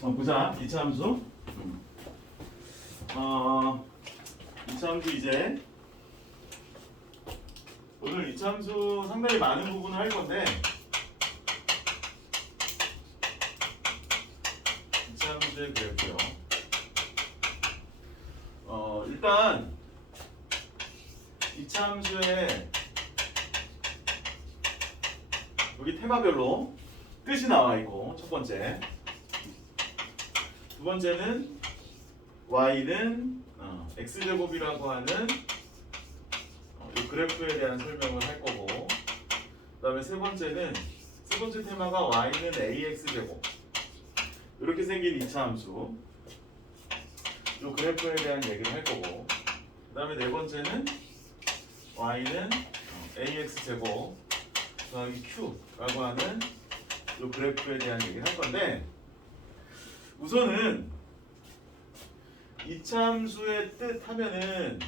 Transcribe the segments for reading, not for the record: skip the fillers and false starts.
보자. 이차 함수. 이차 함수 이제 오늘 이차 함수 상당히 많은 부분을 할 건데 이차 함수의 그래프요. 일단 이차 함수의 여기 테마별로 뜻이 나와 있고 첫 번째. 두 번째는 y는 x제곱이라고 하는 이 그래프에 대한 설명을 할 거고, 그 다음에 세 번째 테마가 y는 ax제곱 이렇게 생긴 2차 함수 이 그래프에 대한 얘기를 할 거고, 그 다음에 네 번째는 y는 ax제곱 더하기 q라고 하는 이 그래프에 대한 얘기를 할 건데, 우선은 이차함수의 뜻 하면은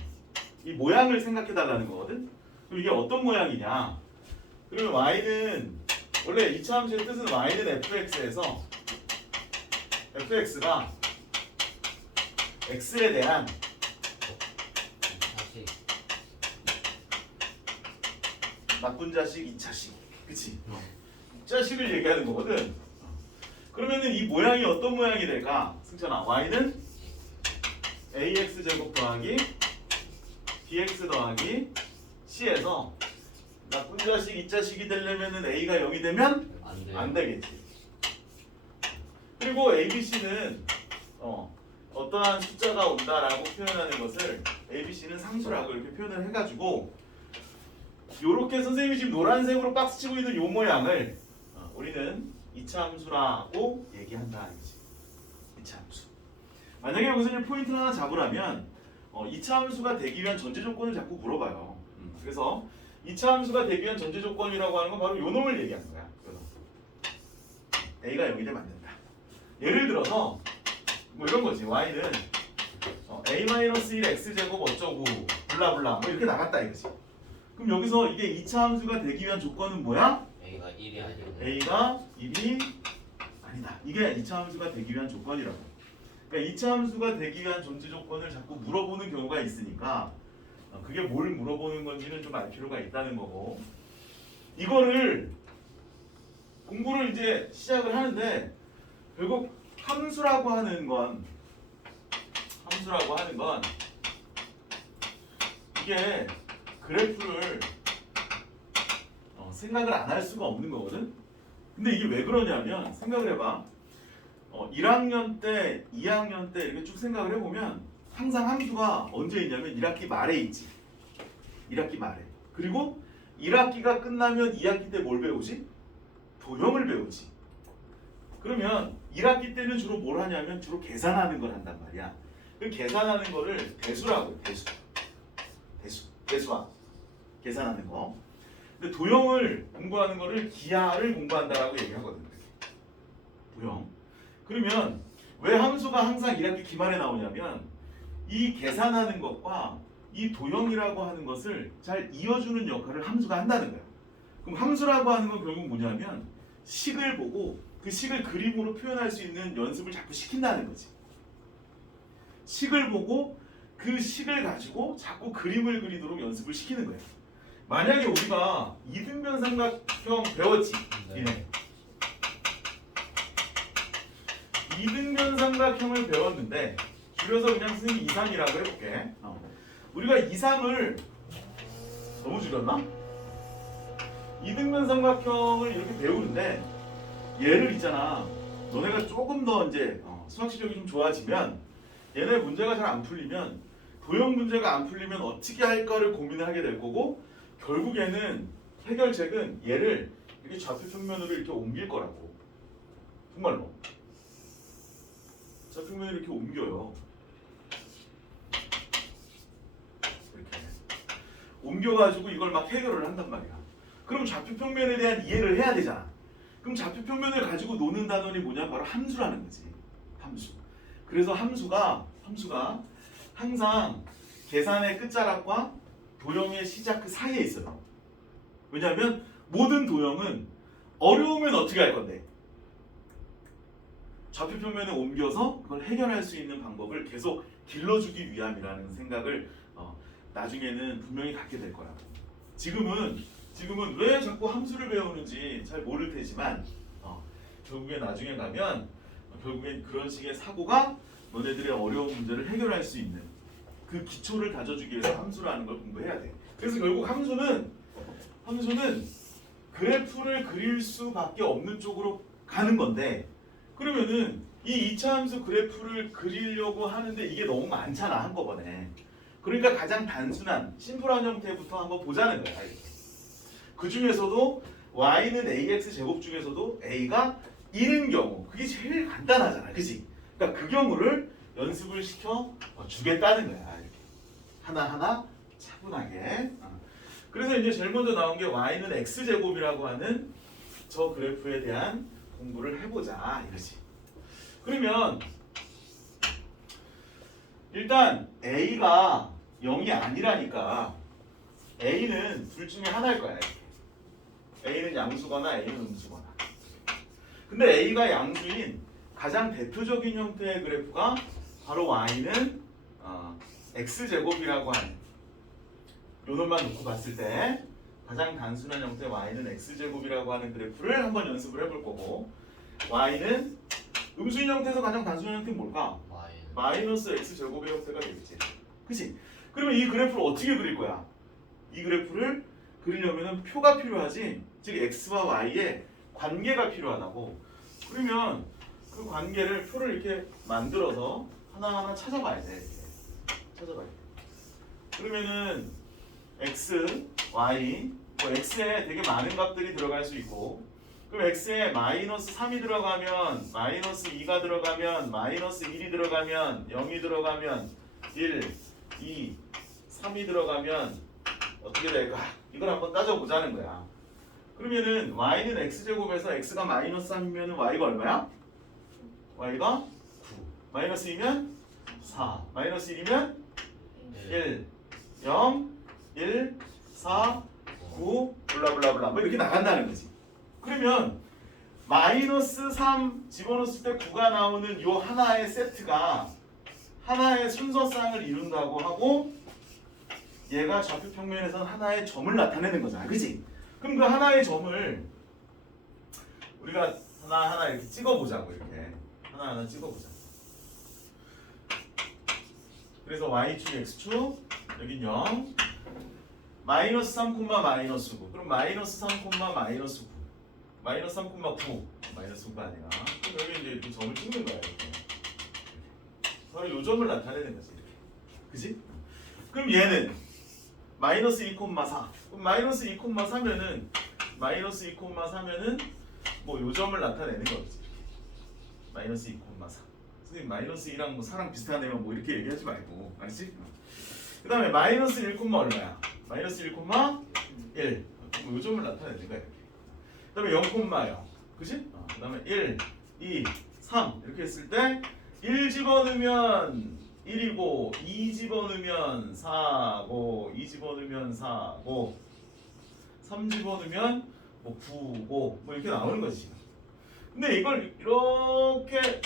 이 모양을 생각해 달라는 거거든. 그럼 이게 어떤 모양이냐? 그러면 y는 원래 이차함수의 뜻은 y는 fx에서 fx가 x에 대한 나쁜 자식 2차식, 그치? 자식을 얘기하는 거거든. 그러면은 이 모양이 어떤 모양이 될까? 승찬아, y는 ax 제곱 더하기 bx 더하기 c에서 나쁜 자식 2자식이 되려면은 a가 0이 되면 안 되겠지. 그리고 abc는 어떠한 숫자가 온다라고 표현하는 것을 abc는 상수라고 이렇게 표현을 해가지고, 요렇게 선생님이 지금 노란색으로 박스 치고 있는 요 모양을 우리는 2차 함수라고 얘기한다 이거지. 2차 함수. 만약에 여기서 이제 포인트를 하나 잡으라면 2차 함수가 되기 위한 전제 조건을 자꾸 물어봐요. 그래서 2차 함수가 되기 위한 전제 조건이라고 하는 건 바로 요 놈을 얘기하는 거야. a가 0이 되면 안 된다. 예를 들어서 뭐 이런 거지. y는 a-1 x제곱 어쩌고 블라블라 뭐 이렇게 나갔다 이거지. 그럼 여기서 이게 2차 함수가 되기 위한 조건은 뭐야? A가 1이 아니다. a가 1이 아니다. 이게 2차 함수가 되기 위한 조건이라고. 그러니까 2차 함수가 되기 위한 전제 조건을 자꾸 물어보는 경우가 있으니까 그게 뭘 물어보는 건지는 좀 알 필요가 있다는 거고, 이거를 공부를 이제 시작을 하는데 결국 함수라고 하는 건 이게 그래프를 생각을 안 할 수가 없는 거거든. 근데 이게 왜 그러냐면 생각을 해봐. 1학년 때, 2학년 때 이렇게 쭉 생각을 해보면 항상 함수가 언제 있냐면 1학기 말에 있지. 1학기 말에. 그리고 1학기가 끝나면 2학기 때 뭘 배우지? 도형을 배우지. 그러면 1학기 때는 주로 뭘 하냐면 주로 계산하는 걸 한단 말이야. 그 계산하는 거를 대수라고 해. 대수화. 계산하는 거. 근데 도형을 공부하는 거를 기하를 공부한다라고 얘기하거든요. 도형. 그러면 왜 함수가 항상 1학기 기말에 나오냐면 이 계산하는 것과 이 도형이라고 하는 것을 잘 이어주는 역할을 함수가 한다는 거예요. 그럼 함수라고 하는 건 결국 뭐냐면 식을 보고 그 식을 그림으로 표현할 수 있는 연습을 자꾸 시킨다는 거지. 식을 보고 그 식을 가지고 자꾸 그림을 그리도록 연습을 시키는 거예요. 만약에 우리가 이등변 삼각형 배웠지? 네. 이등변 삼각형을 배웠는데 줄여서 그냥 선생님이 2, 3이라고 해볼게. 우리가 2, 3을 너무 줄였나? 이등변 삼각형을 이렇게 배우는데 얘를 있잖아. 너네가 조금 더 이제 수학 실력이 좀 좋아지면 얘네 문제가 잘 안 풀리면 도형 문제가 안 풀리면 어떻게 할까를 고민을 하게 될 거고, 결국에는 해결책은 얘를 이렇게 좌표평면으로 이렇게 옮길 거라고. 정말로. 좌표평면으로 이렇게 옮겨요. 이렇게. 옮겨가지고 이걸 막 해결을 한단 말이야. 그럼 좌표평면에 대한 이해를 해야 되잖아. 그럼 좌표평면을 가지고 노는 단원이 뭐냐? 바로 함수라는 거지. 함수. 그래서 함수가 항상 계산의 끝자락과 도형의 시작 그 사이에 있어요. 왜냐하면 모든 도형은 어려우면 어떻게 할 건데? 좌표 평면에 옮겨서 그걸 해결할 수 있는 방법을 계속 길러주기 위함이라는 생각을 나중에는 분명히 갖게 될 거라고. 지금은 왜 자꾸 함수를 배우는지 잘 모를 테지만 결국에 나중에 가면 결국엔 그런 식의 사고가 너네들의 어려운 문제를 해결할 수 있는 그 기초를 다져주기 위해서 함수라는 걸 공부해야 돼. 그래서 결국 함수는 그래프를 그릴 수밖에 없는 쪽으로 가는 건데, 그러면은 이 2차 함수 그래프를 그리려고 하는데 이게 너무 많잖아 한꺼번에. 그러니까 가장 단순한 심플한 형태부터 한번 보자는 거야. 그 중에서도 y는 ax 제곱 중에서도 a가 1인 경우, 그게 제일 간단하잖아, 그지? 그러니까 그 경우를 연습을 시켜 주겠다는 거야. 이렇게 하나하나 차분하게. 그래서 이제 제일 먼저 나온 게 y는 x 제곱이라고 하는 저 그래프에 대한 공부를 해보자 이거지. 그러면 일단 a가 0이 아니라니까 a는 둘 중에 하나일 거야. 이렇게. a는 양수거나 a는 음수거나. 근데 a가 양수인 가장 대표적인 형태의 그래프가 바로 y는 x제곱이라고 하는, 요 놈만 놓고 봤을 때 가장 단순한 형태 y는 x제곱이라고 하는 그래프를 한번 연습을 해볼 거고, y는 음수인 형태에서 가장 단순한 형태는 뭘까? 마이너스 x제곱의 형태가 되겠지. 그치? 그러면 이 그래프를 어떻게 그릴 거야? 이 그래프를 그리려면 표가 필요하지, 즉 x와 y의 관계가 필요하다고. 그러면 그 관계를 표를 이렇게 만들어서 하나하나 찾아봐야 돼. 이렇게. 찾아봐야 돼. 그러면은 x, y, 뭐 x에 되게 많은 값들이 들어갈 수 있고, 그럼 x에 마이너스 3이 들어가면, 마이너스 2가 들어가면, 마이너스 1이 들어가면, 0이 들어가면, 1, 2, 3이 들어가면 어떻게 될까? 이걸 한번 따져보자는 거야. 그러면은 y는 x제곱에서 x가 마이너스 3이면 y가 얼마야? y가 9. 마이너스 2면 4. 마이너스 1이면 1, 0, 1, 4, 9, 블라블라블라 뭐 이렇게 나간다는 거지. 그러면 마이너스 3 집어넣었을 때 9가 나오는 요 하나의 세트가 하나의 순서쌍을 이룬다고 하고, 얘가 좌표 평면에서는 하나의 점을 나타내는 거잖아, 그치? 그럼 그 하나의 점을 우리가 하나하나 이렇게 찍어보자고. 이렇게 하나하나 찍어보자. 그래서 y축, x축, 여긴 0, 마이너스 3, 마이너스 9. 그럼 마이너스 3, 마이너스 9, 마이너스 3, 9, 마이너스 9가 아니라, 그럼 여기 이제 이렇게 점을 찍는 거야. 이렇게. 바로 요 점을 나타내는 거지. 이렇게. 그치? 그럼 얘는 마이너스 2, 4. 그럼 마이너스 2, 4면은 마이너스 2, 4면은 뭐 요 점을 나타내는 거지. 이렇게. 마이너스 2, 4. 선생님 마이너스 2랑 뭐 4랑 비슷하네요. 뭐 이렇게 얘기하지 말고, 알지? 그 다음에 마이너스 1, 얼마야? 마이너스 1, 1. 뭐 요 점을 나타내는 거야. 이렇게. 그 다음에 0, 0. 그치? 그 다음에 1, 2, 3 이렇게 했을 때 1 집어넣으면 1이고, 2 집어넣으면 4고, 2 집어넣으면 4고, 3 집어넣으면 뭐 9고 뭐 이렇게 나오는 거지. 근데 이걸 이렇게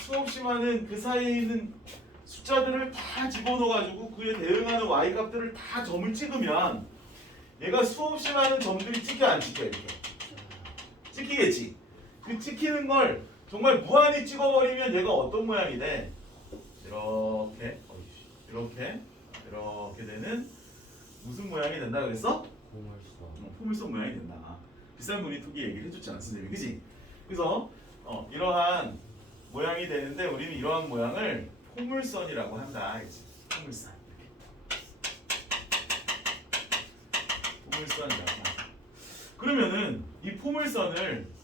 수없이 많은 그 사이에 있는 숫자들을 다 집어넣어가지고 그에 대응하는 y 값들을 다 점을 찍으면 얘가 수없이 많은 점들이 찍혀 안 찍혀? 이렇게 찍히겠지. 그 찍히는 걸 정말 무한히 찍어버리면 얘가 어떤 모양이 돼? 이렇게 되는 무슨 모양이 된다 그랬어? 포물선 모양이 된다. 비싼 무늬토기 얘기를 해줬잖아 선생님이, 그지? 그래서 이러한 모양이 되는데 우리는 이러한 모양을 포물선이라고 한다. 그치? 포물선. 포물선이라고. 그러면은 이 포물선을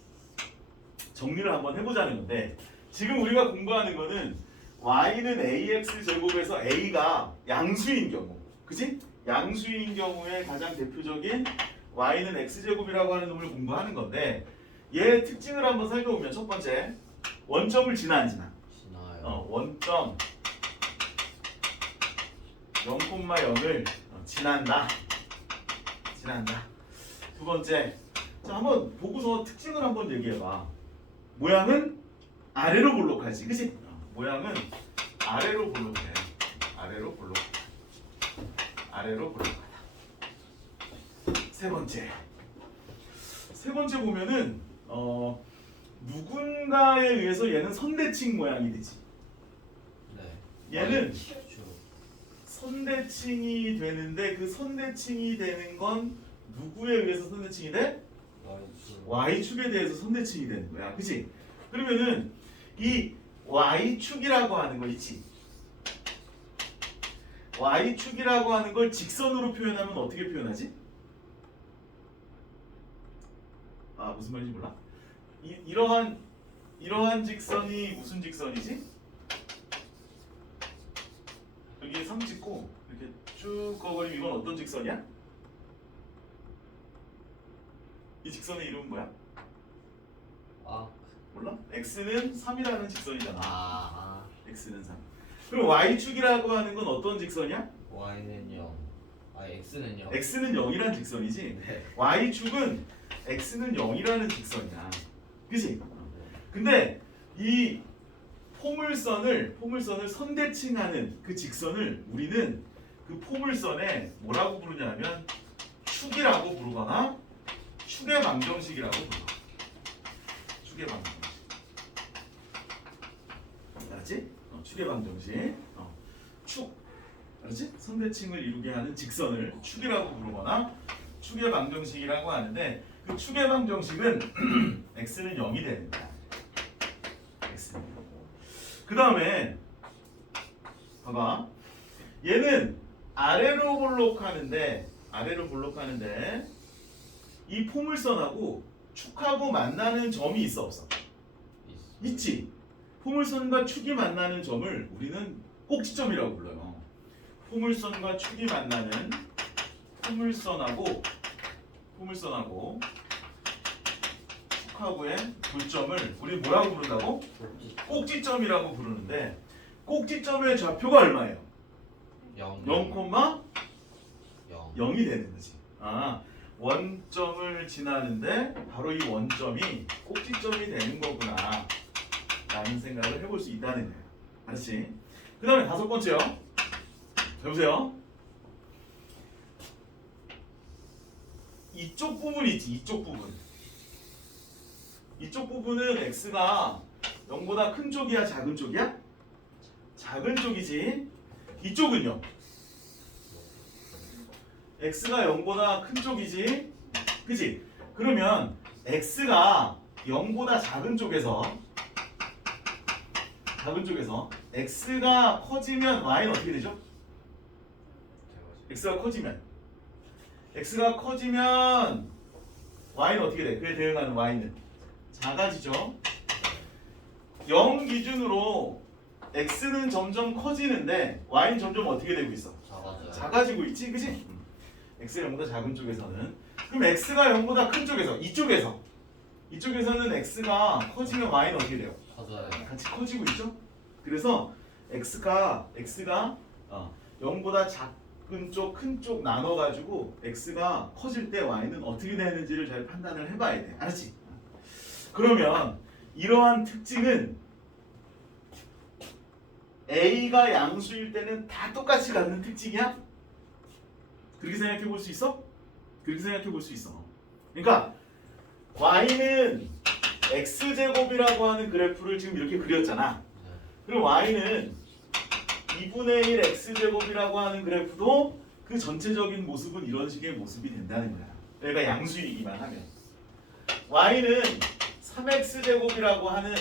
정리를 한번 해보자는 건데, 지금 우리가 공부하는 거는 y는 ax 제곱에서 a가 양수인 경우, 그치? 양수인 경우에 가장 대표적인 y는 x 제곱이라고 하는 놈을 공부하는 건데, 얘 특징을 한번 살펴보면 첫 번째, 원점을 지나 안 지나? 지나요. 원점 0,0을 지난다. 두 번째, 자 한번 보고서 특징을 한번 얘기해봐. 모양은 아래로 볼록하지, 그치? 모양은 아래로 볼록해. 아래로 볼록. 아래로 볼록하다. 세 번째. 세 번째 보면은 누군가에 의해서 얘는 선대칭 모양이 되지. 네. 얘는 Y축. 선대칭이 되는데 그 선대칭이 되는 건 누구에 의해서 선대칭이 돼? Y축. Y축에 대해서 선대칭이 되는 거야. 그치? 그러면은 이 Y축이라고 하는 거 있지? Y축이라고 하는 걸 직선으로 표현하면 어떻게 표현하지? 아, 무슨 말인지 몰라? 이러한 직선이 무슨 직선이지? 여기에 3 찍고 이렇게 쭉 그어버리면 이건 어떤 직선이야? 이 직선의 이름은 뭐야? 아. 몰라? x는 3이라는 직선이잖아. 아. x는 3. 그럼 y축이라고 하는 건 어떤 직선이야? Y는 0. 아, X는 0. x는 0이라는 직선이지. 네. y축은 x는 0이라는 직선이야. 그치? 근데 이 포물선을 선대칭하는 그 직선을 우리는 그 포물선에 뭐라고 부르냐면 축이라고 부르거나 축의 방정식이라고 불러. 축의 방정식. 알았지? 축의 방정식. 축. 알았지? 선대칭을 이루게 하는 직선을 축이라고 부르거나 축의 방정식이라고 하는데 그 축의 방정식은 x는 0이 되는 거야. x는 0. 그 다음에 봐봐. 얘는 아래로 볼록하는데 이 포물선하고 축하고 만나는 점이 있어 없어? 있지. 포물선과 축이 만나는 점을 우리는 꼭지점이라고 불러요. 포물선과 축이 만나는 포물선하고 축하고의 교점을 우리 뭐라고 부른다고? 꼭지점이라고 부르는데 꼭지점의 좌표가 얼마예요? 0. 0,0이 되는 거지. 아, 원점을 지나는데 바로 이 원점이 꼭지점이 되는 거구나 라는 생각을 해볼 수 있다는 거예요. 알았지? 그 다음에 다섯 번째요. 자, 보세요. 이쪽 부분이 있지. 이쪽 부분은 x가 0보다 큰 쪽이야 작은 쪽이야? 작은 쪽이지. 이쪽은요? x가 0보다 큰 쪽이지. 그치? 그러면 x가 0보다 작은 쪽에서 x가 커지면 y는 어떻게 되죠? x가 커지면 y는 어떻게 돼? 그에 대응하는 y는 작아지죠. 0 기준으로 x는 점점 커지는데 y는 점점 어떻게 되고 있어? 작아지고 있지, 그치? x가 0보다 작은 쪽에서는 그럼 x가 0보다 큰 쪽에서 이쪽에서는 x가 커지면 y는 어떻게 돼요? 같이 커지고 있죠? 그래서 x가 0보다 작은 쪽, 큰 쪽 나눠가지고 x가 커질 때 y는 어떻게 되는지를 잘 판단을 해봐야 돼. 알았지? 그러면 이러한 특징은 a가 양수일 때는 다 똑같이 갖는 특징이야? 그렇게 생각해 볼 수 있어? 그렇게 생각해 볼 수 있어. 그러니까 y는 x제곱이라고 하는 그래프를 지금 이렇게 그렸잖아. 그럼 y는 2분의 1 x제곱이라고 하는 그래프도 그 전체적인 모습은 이런 식의 모습이 된다는 거야. 얘가 양수이기만 하면. y는 3x제곱이라고 ha는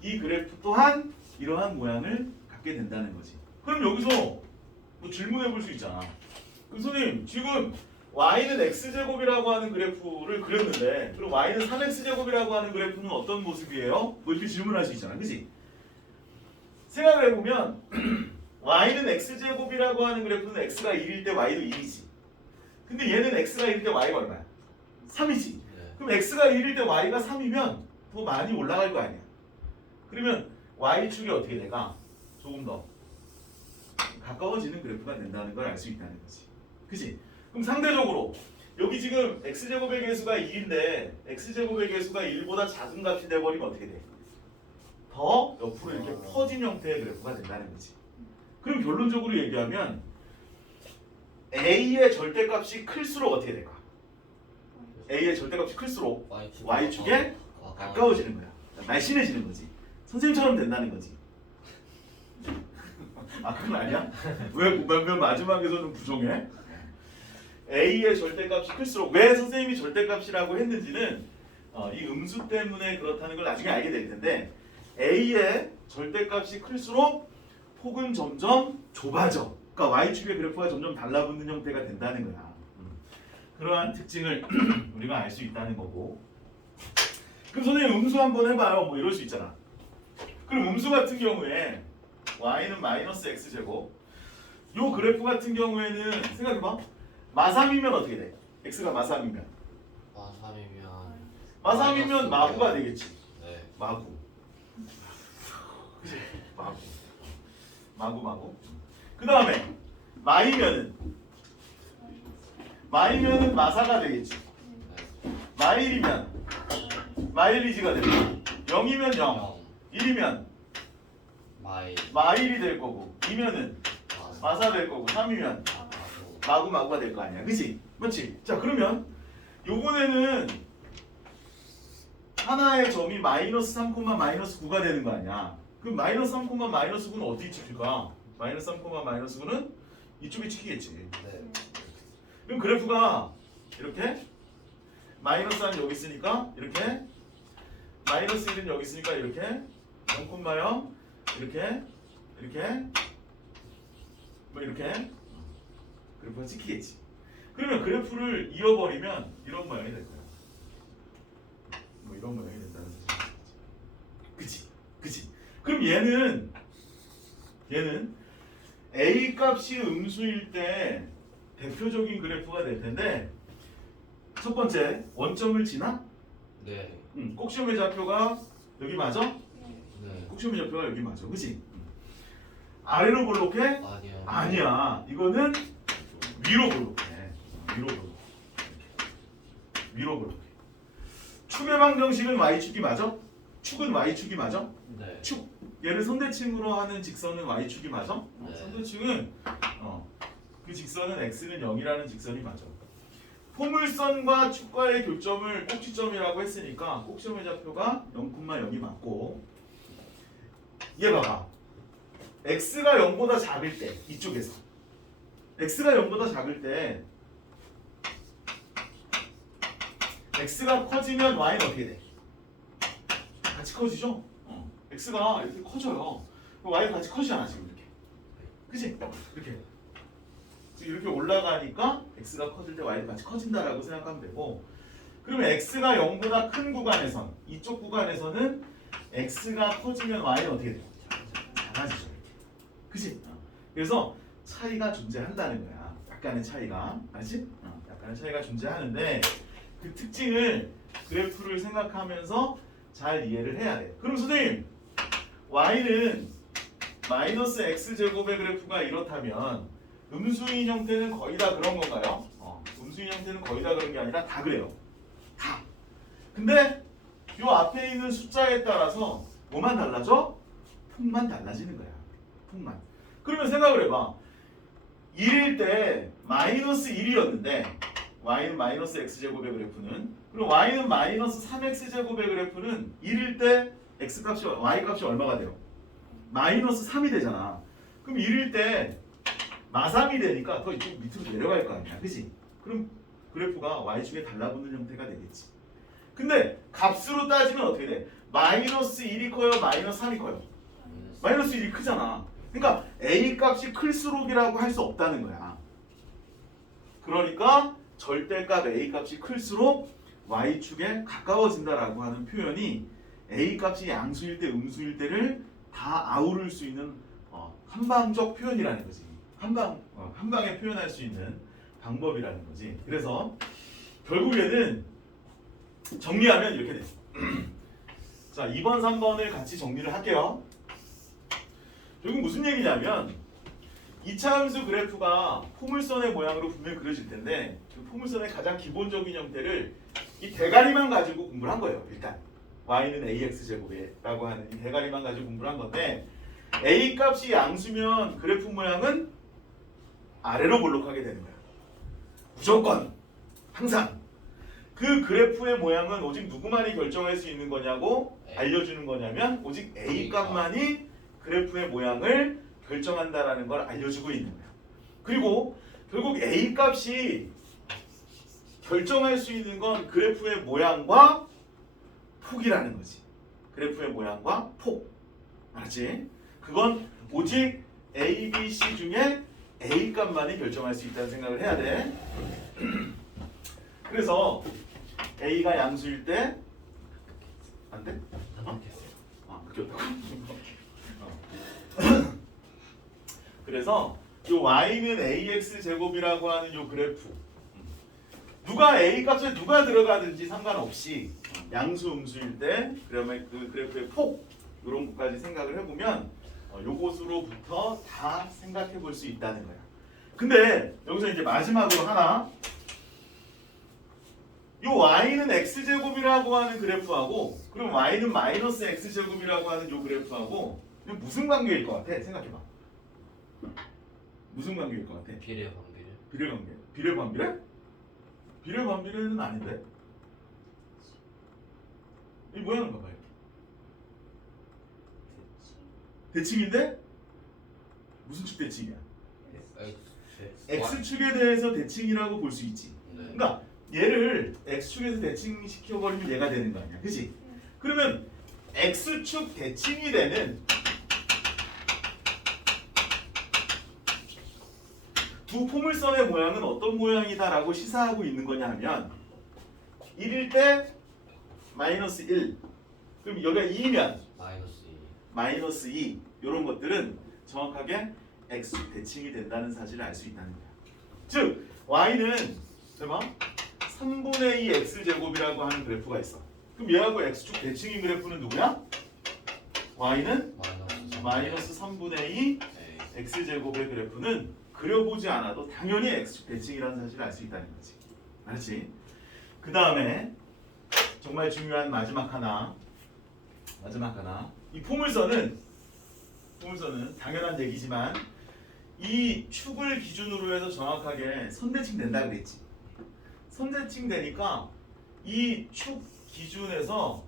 이 그래프 또한 이러한 모양을 갖게 된다는 거지. 그럼 여기서 뭐 질문해 볼 수 있잖아. 그럼 선생님 지금 y는 x제곱이라고 하는 그래프를 그렸는데 그럼 y는 3x제곱이라고 하는 그래프는 어떤 모습이에요? 뭐 이렇게 질문할 수 있잖아. 그치? 생각을 해보면 y는 x제곱이라고 하는 그래프는 x가 1일 때 y도 1이지. 근데 얘는 x가 1일 때 y가 얼마야? 3이지. 그럼 x가 1일 때 y가 3이면 더 많이 올라갈 거 아니야. 그러면 y축이 어떻게 돼가? 조금 더 가까워지는 그래프가 된다는 걸 알 수 있다는 거지. 그치? 그럼 상대적으로 여기 지금 x제곱의 개수가 2인데 x제곱의 개수가 1보다 작은 값이 돼버리면 어떻게 돼? 더 옆으로 이렇게 퍼진 형태의 그래프가 된다는 거지. 그럼 결론적으로 얘기하면 A의 절대값이 클수록 어떻게 될까? A의 절대값이 클수록 Y축에 가까워지는 거야. 날씬해지는 거지. 선생님처럼 된다는 거지. 아 그건 아니야? 왜 마지막에서는 부정해? A의 절대값이 클수록 왜 선생님이 절대값이라고 했는지는 이 음수 때문에 그렇다는 걸 나중에 알게 될 텐데 A의 절대값이 클수록 폭은 점점 좁아져. 그러니까 Y축의 그래프가 점점 달라붙는 형태가 된다는 거야. 그러한 특징을 우리가 알 수 있다는 거고. 그럼 선생님 음수 한번 해봐요. 뭐 이럴 수 있잖아. 그럼 음수 같은 경우에 y는 마이너스 x제곱. 요 그래프 같은 경우에는 생각해봐. 마삼이면 어떻게 돼? x가 마삼이면. 마삼이면 마구가 되겠지. 네. 마구. 그치? 마구. 그 다음에 마이면은 마사가 되겠지. 마일이면 마일리지가 되고 0이면 0, 1이면 마일이 될 거고 2면은 마사 될 거고 3이면 마구가 될 거 아니야. 그치? 맞지? 자 그러면 요번에는 하나의 점이 마이너스 3, 마이너스 9가 되는 거 아니야. 그럼 마이너스 3, 마이너스 9는 어디 찍힐까? 마이너스 3, 마이너스 9는 이쪽에 찍히겠지. 네. 그럼 그래프가 이렇게 마이너스 1 여기 있으니까 이렇게 마이너스 1은 여기 있으니까 이렇게 0,0 이렇게 뭐 이렇게 그래프가 찍히겠지. 그러면 그래프를 이어버리면 이런 모양이 될 거야. 뭐 이런 모양이 된다는 사실. 그치? 그럼 얘는 A 값이 음수일 때 대표적인 그래프가 될 텐데 첫 번째 원점을 지나? 네. 꼭 시험의 좌표가 여기 맞아? 네. 꼭 시험의 좌표가 여기 맞아. 그치? 아래로 볼록해? 아니요. 아니야. 이거는 위로 볼록해. 위로 볼록해. 축의 방정식은 Y축이 맞아? 축은 Y축이 맞아? 네. 축. 얘를 선대칭으로 하는 직선은 Y축이 맞아? 네. 선대칭은 그 직선은 X는 0이라는 직선이 맞아. 포물선과 축과의 교점을 꼭지점이라고 했으니까 꼭지점의 좌표가 0,0이 맞고 얘 봐봐. X가 0보다 작을 때 이쪽에서 X가 0보다 작을 때 X가 커지면 Y는 어떻게 돼? 같이 커지죠? X가 이렇게 커져요. Y가 같이 커지잖아 지금 이렇게. 그치? 이렇게 올라가니까 X가 커질 때 Y가 같이 커진다라고 생각하면 되고 그러면 X가 0보다 큰 구간에선 이쪽 구간에서는 X가 커지면 Y는 어떻게 돼요? 작아지죠 이렇게. 그치? 그래서 차이가 존재한다는 거야. 약간의 차이가. 알지? 약간의 차이가 존재하는데 그 특징을 그래프를 생각하면서 잘 이해를 해야 돼. 그럼 선생님 Y는 마이너스 X제곱의 그래프가 이렇다면 음수인 형태는 거의 다 그런 건가요? 음수인 형태는 거의 다 그런 게 아니라 다 그래요. 다. 근데 요 앞에 있는 숫자에 따라서 뭐만 달라져? 폭만 달라지는 거야. 폭만. 그러면 생각을 해봐. 1일 때 마이너스 1이었는데 y는 마이너스 x제곱의 그래프는 그리고 y는 마이너스 3x제곱의 그래프는 1일 때 x값이 y값이 얼마가 돼요? 마이너스 3이 되잖아. 그럼 1일 때 마삼이 되니까 더 이쪽 밑으로 내려갈 거 아니야. 그치? 그럼 그래프가 y축에 달라붙는 형태가 되겠지. 근데 값으로 따지면 어떻게 돼? 마이너스 1이 커요? 마이너스 3이 커요? 마이너스 1이 크잖아. 그러니까 a 값이 클수록이라고 할 수 없다는 거야. 그러니까 절대값 a 값이 클수록 y축에 가까워진다라고 하는 표현이 a 값이 양수일 때 음수일 때를 다 아우를 수 있는 한방적 표현이라는 거지. 한방에 표현할 수 있는 방법이라는 거지. 그래서 결국에는 정리하면 이렇게 돼. 자, 2번, 3번을 같이 정리를 할게요. 여기 무슨 얘기냐면 2차 함수 그래프가 포물선의 모양으로 분명히 그려질 텐데 그 포물선의 가장 기본적인 형태를 이 대가리만 가지고 공부를 한 거예요. 일단 y는 ax 제곱이라고 하는 이 대가리만 가지고 공부를 한 건데 a 값이 양수면 그래프 모양은 아래로 볼록하게 되는 거야. 무조건 항상 그 그래프의 모양은 오직 누구만이 결정할 수 있는 거냐고 알려주는 거냐면 오직 a 값만이 그래프의 모양을 결정한다라는 걸 알려주고 있는 거야. 그리고 결국 a 값이 결정할 수 있는 건 그래프의 모양과 폭이라는 거지. 그래프의 모양과 폭. 알았지? 그건 오직 A, B, C 중에 A 값만이 결정할 수 있다는 생각을 해야 돼. 그래서 A가 양수일 때 안 돼? 바뀌었다고? 그래서 요 y는 ax 제곱이라고 하는 요 그래프 누가 a 값에 누가 들어가든지 상관없이 양수 음수일 때 그러면 그 그래프의 폭 이런 것까지 생각을 해보면 요것으로부터 다 생각해 볼 수 있다는 거야. 근데 여기서 이제 마지막으로 하나 요 y는 x제곱이라고 하는 그래프하고 그럼 y는 마이너스 x제곱이라고 하는 요 그래프하고 이게 무슨 관계일 것 같아? 생각해봐. 무슨 관계일 것 같아? 비례 관계를. 비례관계. 비례관계래? 비례관계는 아닌데? 이 모양은 봐봐 이렇게. 대칭인데? 무슨 축 대칭이야? x축에 대해서 대칭이라고 볼 수 있지. 그러니까 얘를 x축에서 대칭시켜버리면 얘가 되는 거 아니야. 그치? 그러면 x축 대칭이 되는 두 포물선의 모양은 어떤 모양이다라고 시사하고 있는 거냐 하면 1일 때 마이너스 1 그럼 여기가 2면 마이너스 2 이런 것들은 정확하게 x축 대칭이 된다는 사실을 알 수 있다는 거야. 즉 y는 봐봐 3분의 2 x제곱이라고 하는 그래프가 있어. 그럼 얘하고 x축 대칭인 그래프는 누구야? y는 마이너스 3분의 2 x제곱의 그래프는 그려보지 않아도 당연히 x축 대칭이라는 사실을 알 수 있다는 거지. 알았지? 그 다음에 정말 중요한 마지막 하나 이 포물선은 당연한 얘기지만 이 축을 기준으로 해서 정확하게 선대칭 된다 그랬지. 선대칭 되니까 이 축 기준에서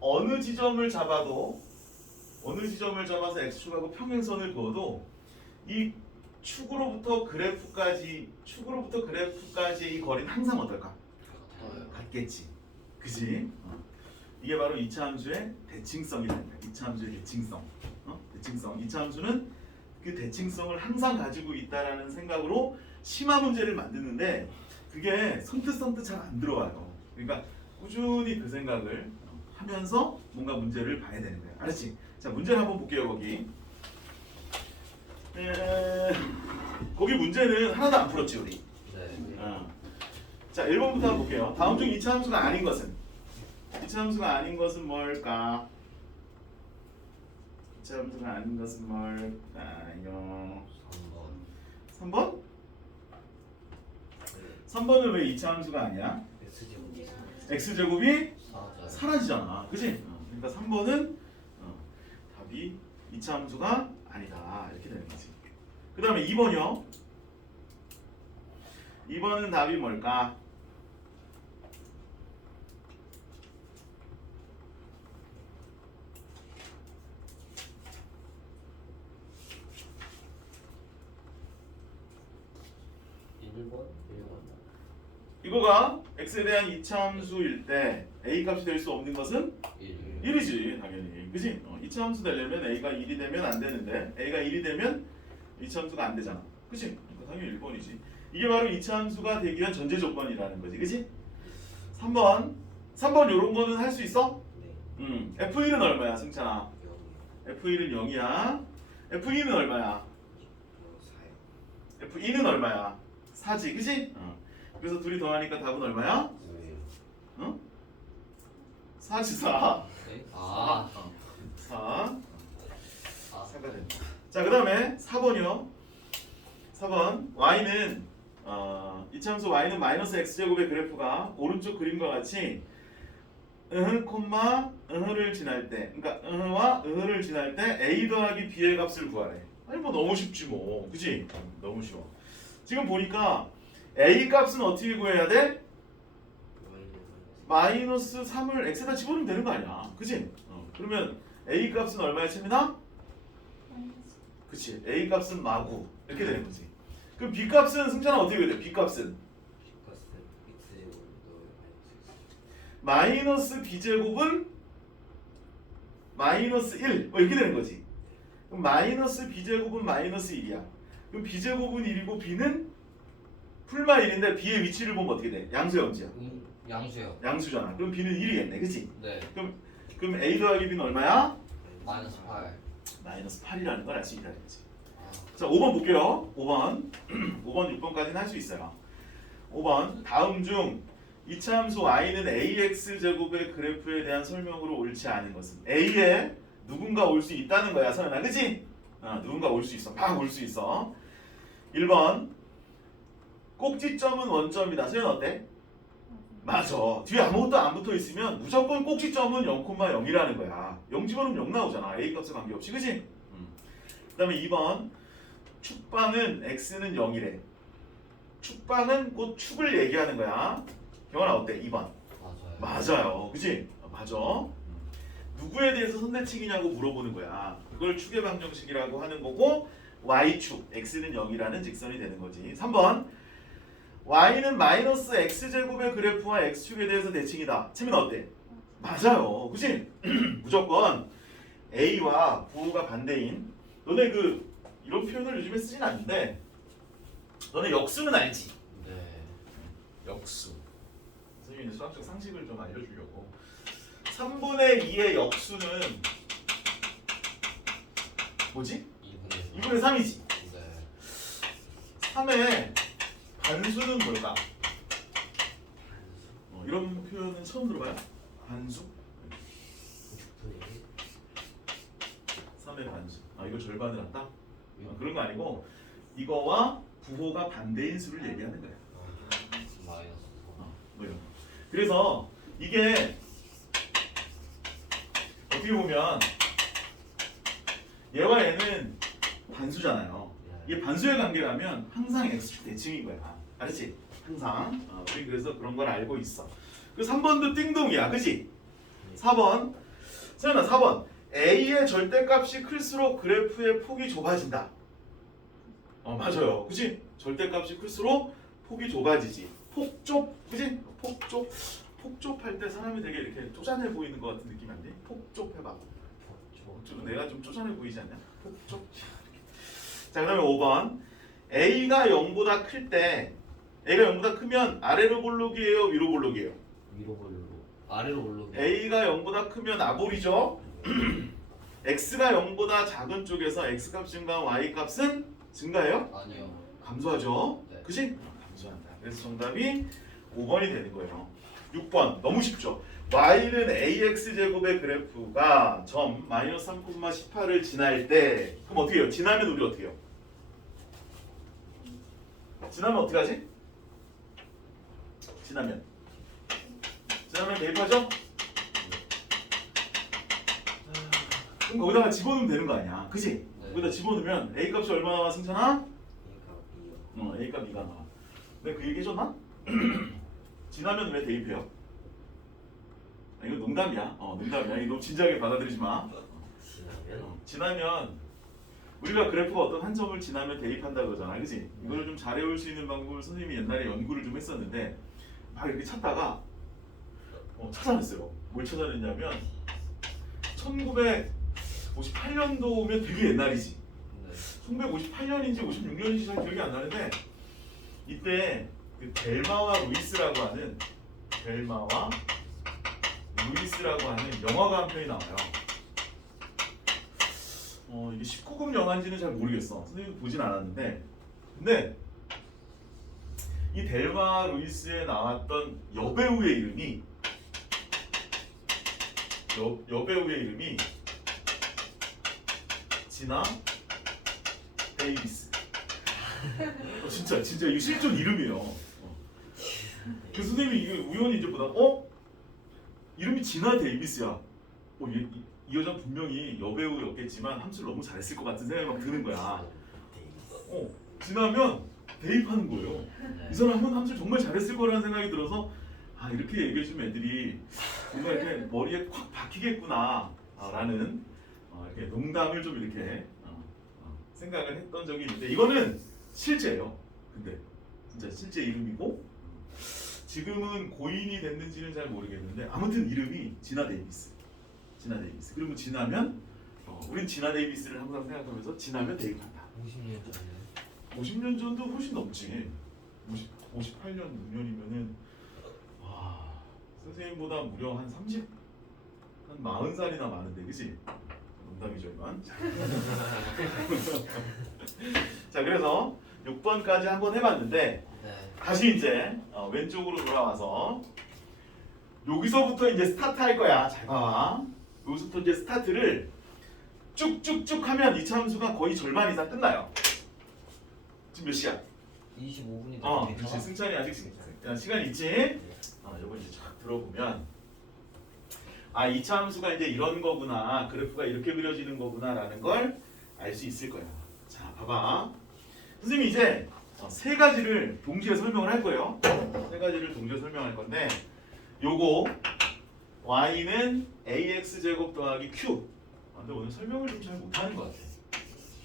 어느 지점을 잡아서 x축하고 평행선을 그어도 이 축으로부터 그래프까지의 이 거리는 항상 어떨까? 같겠지. 그지? 이게 바로 이차 함수의 대칭성이라는 거야. 이차 함수의 대칭성. 대칭성. 이차 함수는 그 대칭성을 항상 가지고 있다라는 생각으로 심화 문제를 만드는데 그게 선뜻 잘 안 들어와요. 그러니까 꾸준히 그 생각을 하면서 뭔가 문제를 봐야 되는 거야. 알았지? 자, 문제를 한번 볼게요. 거기 문제는 하나도 안 풀었지 우리. 자, 1번부터 한번 볼게요. 다음 중 이차 함수가 아닌 것은? 이차 함수가 아닌 것은 뭘까? 이차 함수가 아닌 것은 뭘까요? 3번? 3번은 왜 이차 함수가 아니야? x제곱이 사라지잖아. 그치? 그러니까 3번은 답이 이차 함수가 아니다. 이렇게 되는 거지. 그 다음에 2번이요. 2번은 답이 뭘까? 이거가 x에 대한 이차 함수일 때 a 값이 될 수 없는 것은 1이지 당연히. 그치? 이차 함수 되려면 a가 1이 되면 안 되는데 a가 1이 되면 이차 함수가 안 되잖아. 그치? 그러니까 당연히 1번이지. 이게 바로 이차 함수가 되기 위한 전제 조건이라는 거지. 그치? 3번 요런 거는 할 수 있어? f1은 얼마야 승찬아? f1은 0이야. f2는 얼마야? f2는 얼마야? 4지. 그치? 그래서 둘이 더하니까 답은 얼마야? 4지 4. 4가 된다. 자, 그 다음에 4번이요. 4번 y는 이차 함수 y는 마이너스 x제곱의 그래프가 오른쪽 그림과 같이 콤마 를 지날 때, 그러니까 와 를 지날 때 a 더하기 b의 값을 구하래. 아니 뭐 너무 쉽지 뭐, 그지? 너무 쉬워. 지금 보니까 a 값은 어떻게 구해야 돼? 마이너스 3을 x에다 집어넣으면 되는 거 아니야, 그지? 그러면 a 값은 얼마야, 채민아? 그치, a 값은 마구 이렇게 되는 거지. 그럼 b 값은 승찬아 어떻게 돼? b 값은 마이너스 b제곱은 마이너스 1 이렇게 되는 거지. 그럼 마이너스 b제곱은 마이너스 1이야. 그럼 b제곱은 1이고 b는 풀마 1인데 b의 위치를 보면 어떻게 돼? 양수야, 음수야? 양수요. 양수잖아. 그럼 b는 1이겠네, 그치? 네. 그럼 a 더하기 b는 얼마야? 마이너스 8. 마이너스 8이라는 걸 알 수 있다는 거지. 아, 자, 5번 볼게요. 5번 5번 6번까지는 할 수 있어요. 5번 다음 중 이차함수 y는 ax 제곱의 그래프에 대한 설명으로 옳지 않은 것은 a에 누군가 올 수 있다는 거야, 선현아, 그치? 누군가 올 수 있어. 막 올 수 있어. 1번 꼭지점은 원점이다. 소연 어때? 맞아. 뒤에 아무것도 안 붙어 있으면 무조건 꼭지점은 0,0이라는 거야. 0 집어넣으면 0 나오잖아. A 값에 관계없이, 그치? 그 다음에 2번 축방은 x는 0이래. 축방은 곧 축을 얘기하는 거야. 경원아 어때? 2번. 맞아요. 맞아요. 그치? 맞아. 누구에 대해서 선대칭이냐고 물어보는 거야. 그걸 축의 방정식이라고 하는 거고, y축, x는 0이라는 직선이 되는 거지. 3번 y는 마이너스 x제곱의 그래프와 x축에 대해서 대칭이다. 채민 어때? 맞아요. 그치? 무조건 a와 부호가 반대인, 너네 이런 표현을 요즘에 쓰진 않는데 너네 역수는 알지? 네. 역수. 선생님이 수학적 상식을 좀 알려주려고. 3분의 2의 역수는 뭐지? 2분의 3이지. 네. 3의 반수는 뭘까? 이런 표현은 처음 들어봐요? 반수? 3의 반수. 이거 절반을 한다? 그런 거 아니고 이거와 부호가 반대인 수를 얘기하는 거야. 마이너스. 뭐 이런 거. 그래서 이게 어떻게 보면 얘와 얘는 반수잖아요. 이게 반수의 관계라면 항상 x축 대칭인 거야. 알았지? 항상. 우리 그래서 그런 걸 알고 있어. 그 3번도 띵동이야, 그지? 4번. 세연아, 4번. a의 절대값이 클수록 그래프의 폭이 좁아진다. 맞아요, 그지? 절대값이 클수록 폭이 좁아지지. 폭좁, 그지? 폭좁 할 때 사람이 되게 이렇게 쪼잔해 보이는 것 같은 느낌이 안 돼? 폭좁 해봐. 내가 좀 쪼잔해 보이지 않냐? 폭좁. 자, 그다음에 5번. a가 0보다 클 때, a가 0보다 크면 아래로 볼록이에요, 위로 볼록이에요? 위로 볼록. 아래로 볼록. a가 0보다 크면 아볼이죠. x가 0보다 작은 쪽에서 x 값 증가한 y 값은 증가해요? 아니요. 감소하죠. 네. 그치? 감소한다. 그래서 정답이 5번이 되는 거예요. 6번 너무 쉽죠. y는 ax 제곱의 그래프가 점 마이너스 3,18을 지날 때, 그럼 어떻게 해요? 지나면 우리 어떻게 해요? 지나면 어떻게 하지? 지나면 대입하죠? 그럼 거기다가 집어넣으면 되는 거 아니야, 그치? 네. 거기다 집어넣으면 a 값이 얼마 나와, 승찬아? 그러니까 a 값 2가 나와. 내가 그 얘기 해줬나? 지나면 왜 대입해요? 이거 농담이야. 농담이야. 이거 너무 진지하게 받아들이지 마. 지나면 우리가 그래프가 어떤 한 점을 지나면 대입한다 그러잖아, 그치? 이걸 좀 잘 외울 수 있는 방법을 선생님이 옛날에 연구를 좀 했었는데 막 이렇게 찾다가 찾아냈어요. 뭘 찾아냈냐면 1958년도면 되게 옛날이지. 네. 1958년인지 56년인지 잘 기억이 안 나는데 이때 그 델마와 루이스라고 하는 영화가 한 편이 나와요. 이게 19금 영화인지는 잘 모르겠어. 선생님도 보진 않았는데, 근데 이 델마 루이스에 나왔던 여배우의 이름이 지나 데이비스. 진짜 이거 실존 이름이에요. 그 선생님이 이거 우연히 이제 보다 이름이 지나 데이비스야. 이 여자 분명히 여배우였겠지만 함수를 너무 잘했을 것 같은 생각이 막 드는 거야. 지나면 대입하는 거예요. 이 사람은 함수를 정말 잘했을 거라는 생각이 들어서 이렇게 얘기해주면 애들이 뭔가 이렇게 머리에 콱 박히겠구나 라는 이렇게 농담을 좀 이렇게 생각을 했던 적이 있는데 이거는 실제예요. 근데 진짜 실제 이름이고 지금은 고인이 됐는지는 잘 모르겠는데 아무튼 이름이 지나 데이비스. 지나 데이비스. 그리고 지나면 우린 지나 데이비스를 항상 생각하면서 지나면 대입한다. 50년 전에 50년 전도 훨씬 넘지. 58년 6년이면은 와 선생님보다 무려 한 40살이나 많은데 그치? 농담이죠 이건. 자 그래서 6번까지 한번 해봤는데 네. 다시 이제 왼쪽으로 돌아와서 여기서부터 이제 스타트 할 거야. 잘 봐. 여기서부터 이제 스타트를 쭉쭉쭉 하면 이차 함수가 거의 절반 이상 끝나요. 지금 몇 시야? 25분이 그렇지. 승찬이 아직 시간 있지? 요거 이제 쫙 들어보면 이차 함수가 이제 이런 거구나. 그래프가 이렇게 그려지는 거구나라는 걸 알 수 있을 거야. 자, 봐봐. 선생님이 이제 세 가지를 동시에 설명을 할 거예요. 세 가지를 동시에 설명할 건데 요거 y는 ax 제곱 더하기 q. 근데 오늘 설명을 좀 잘 못하는 것 같아.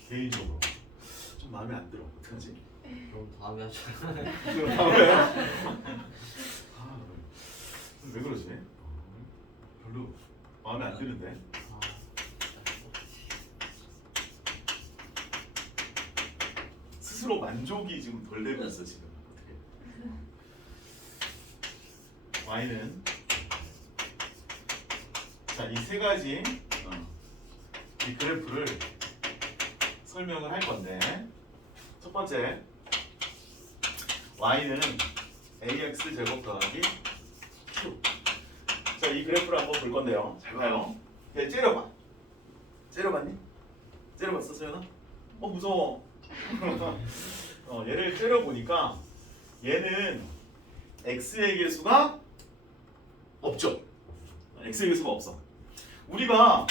개인적으로 좀 마음에 안 들어. 어떡하지? 그럼 다음에 하자. 그럼 다음에 왜 그러지? 별로 마음에 안 드는데. 스스로 만족이 지금 덜 되고 있어 지금. 어떻게? y는 자 이 세 가지 이 그래프를 설명을 할 건데 첫 번째 y는 ax 제곱 더하기 q. 자 이 그래프를 한번 볼 건데요. 잘 봐요. 얘 째려봐. 째려봤니? 째려봤어 소연아? 무서워. 얘를 째려보니까 얘는 x의 개수가 없죠. x의 개수가 없어. 우리가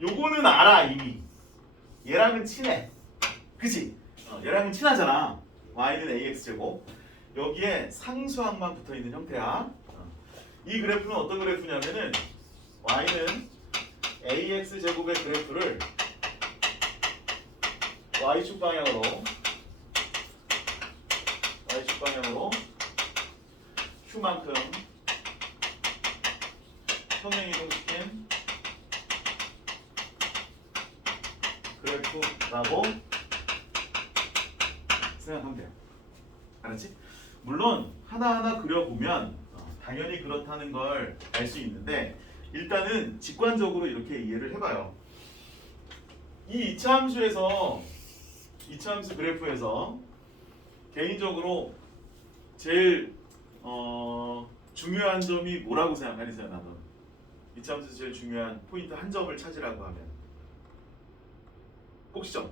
요거는 알아 이미. 얘랑은 친해. 그치? 얘랑은 친하잖아. y는 ax 제곱. 여기에 상수항만 붙어있는 형태야. 이 그래프는 어떤 그래프냐면은 y는 ax 제곱의 그래프를 y축 방향으로 q만큼 평행 이동시킨 그래프라고 생각하면 돼요. 알았지? 물론 하나하나 그려보면 당연히 그렇다는 걸 알 수 있는데 일단은 직관적으로 이렇게 이해를 해봐요. 이 이차함수에서 이차함수 그래프에서 개인적으로 제일 중요한 점이 뭐라고 생각하니 세연아 너? 이차함수에서 제일 중요한 포인트 한 점을 찾으라고 하면 꼭지점.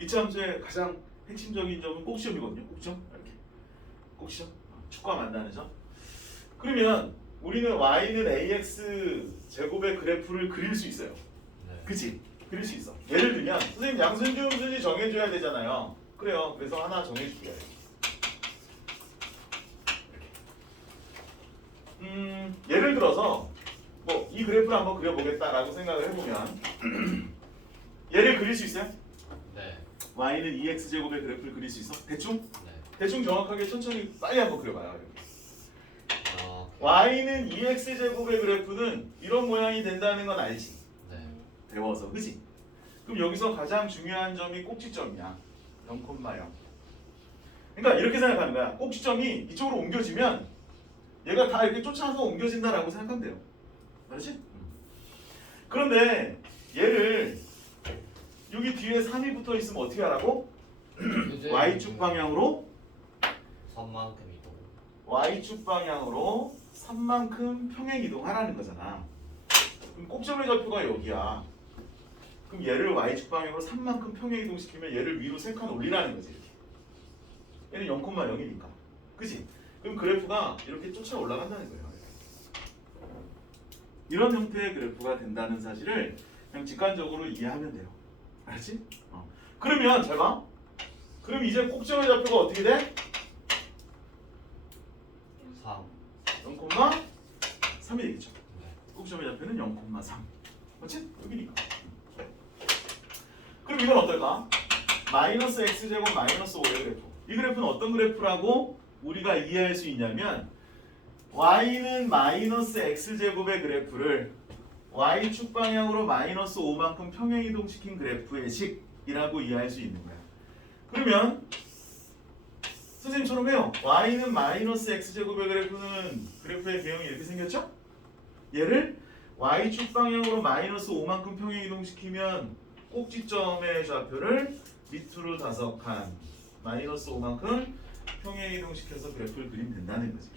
이차함수의 가장 핵심적인 점은 꼭지점이거든요. 꼭지점 이렇게 꼭지점 축과 만나는 점. 그러면 우리는 y는 ax 제곱의 그래프를 그릴 수 있어요. 네. 그치? 그릴 수 있어. 예를 들면 선생님 양순지 음순지 정해줘야 되잖아요. 그래요. 그래서 하나 정해줄게요. 이렇게. 예를 들어서 뭐 이 그래프를 한번 그려보겠다라고 생각을 해보면 얘를 그릴 수 있어요? 네. y는 2x 제곱의 그래프를 그릴 수 있어? 대충? 네. 대충 정확하게 천천히 빨리 한번 그려봐요. 이렇게. 아, y는 2x 제곱의 그래프는 이런 모양이 된다는 건 알지? 네. 배워서 그지? 그럼 여기서 가장 중요한 점이 꼭지점이야. 0,0. 그러니까 이렇게 생각하는 거야. 꼭지점이 이쪽으로 옮겨지면 얘가 다 이렇게 쫓아서 옮겨진다라고 생각하면 돼요. 알았지? 그런데 얘를 여기 뒤에 3이 붙어 있으면 어떻게 하라고? y축 방향으로 3만큼 이동. y축 방향으로 3만큼 평행 이동하라는 거잖아. 그럼 꼭점의 좌표가 여기야. 그럼 얘를 y축 방향으로 3만큼 평행 이동시키면 얘를 위로 3칸 올리라는 거지. 이렇게. 얘는 0,0이니까. 그치? 그럼 그래프가 이렇게 쫓아 올라간다는 거예요. 이런 형태의 그래프가 된다는 사실을 그냥 직관적으로 이해하면 돼요. 알지? 그러면 잘 봐. 그럼 이제 꼭지점의 좌표가 어떻게 돼? 3. 0,3이 되겠죠. 네. 꼭지점의 좌표는 0,3. 그렇지? 여기니까. 그럼 이건 어떨까? 마이너스 x제곱 마이너스 5의 그래프. 이 그래프는 어떤 그래프라고 우리가 이해할 수 있냐면 y는 마이너스 x제곱의 그래프를 y축 방향으로 마이너스 5만큼 평행이동시킨 그래프의 식이라고 이해할 수 있는 거야. 그러면 선생님처럼 해요. y는 마이너스 x제곱의 그래프는 그래프의 개형이 이렇게 생겼죠? 얘를 y축 방향으로 마이너스 5만큼 평행이동시키면 꼭지점의 좌표를 밑으로 5칸 마이너스 5만큼 평행이동시켜서 그래프를 그리면 된다는 거지.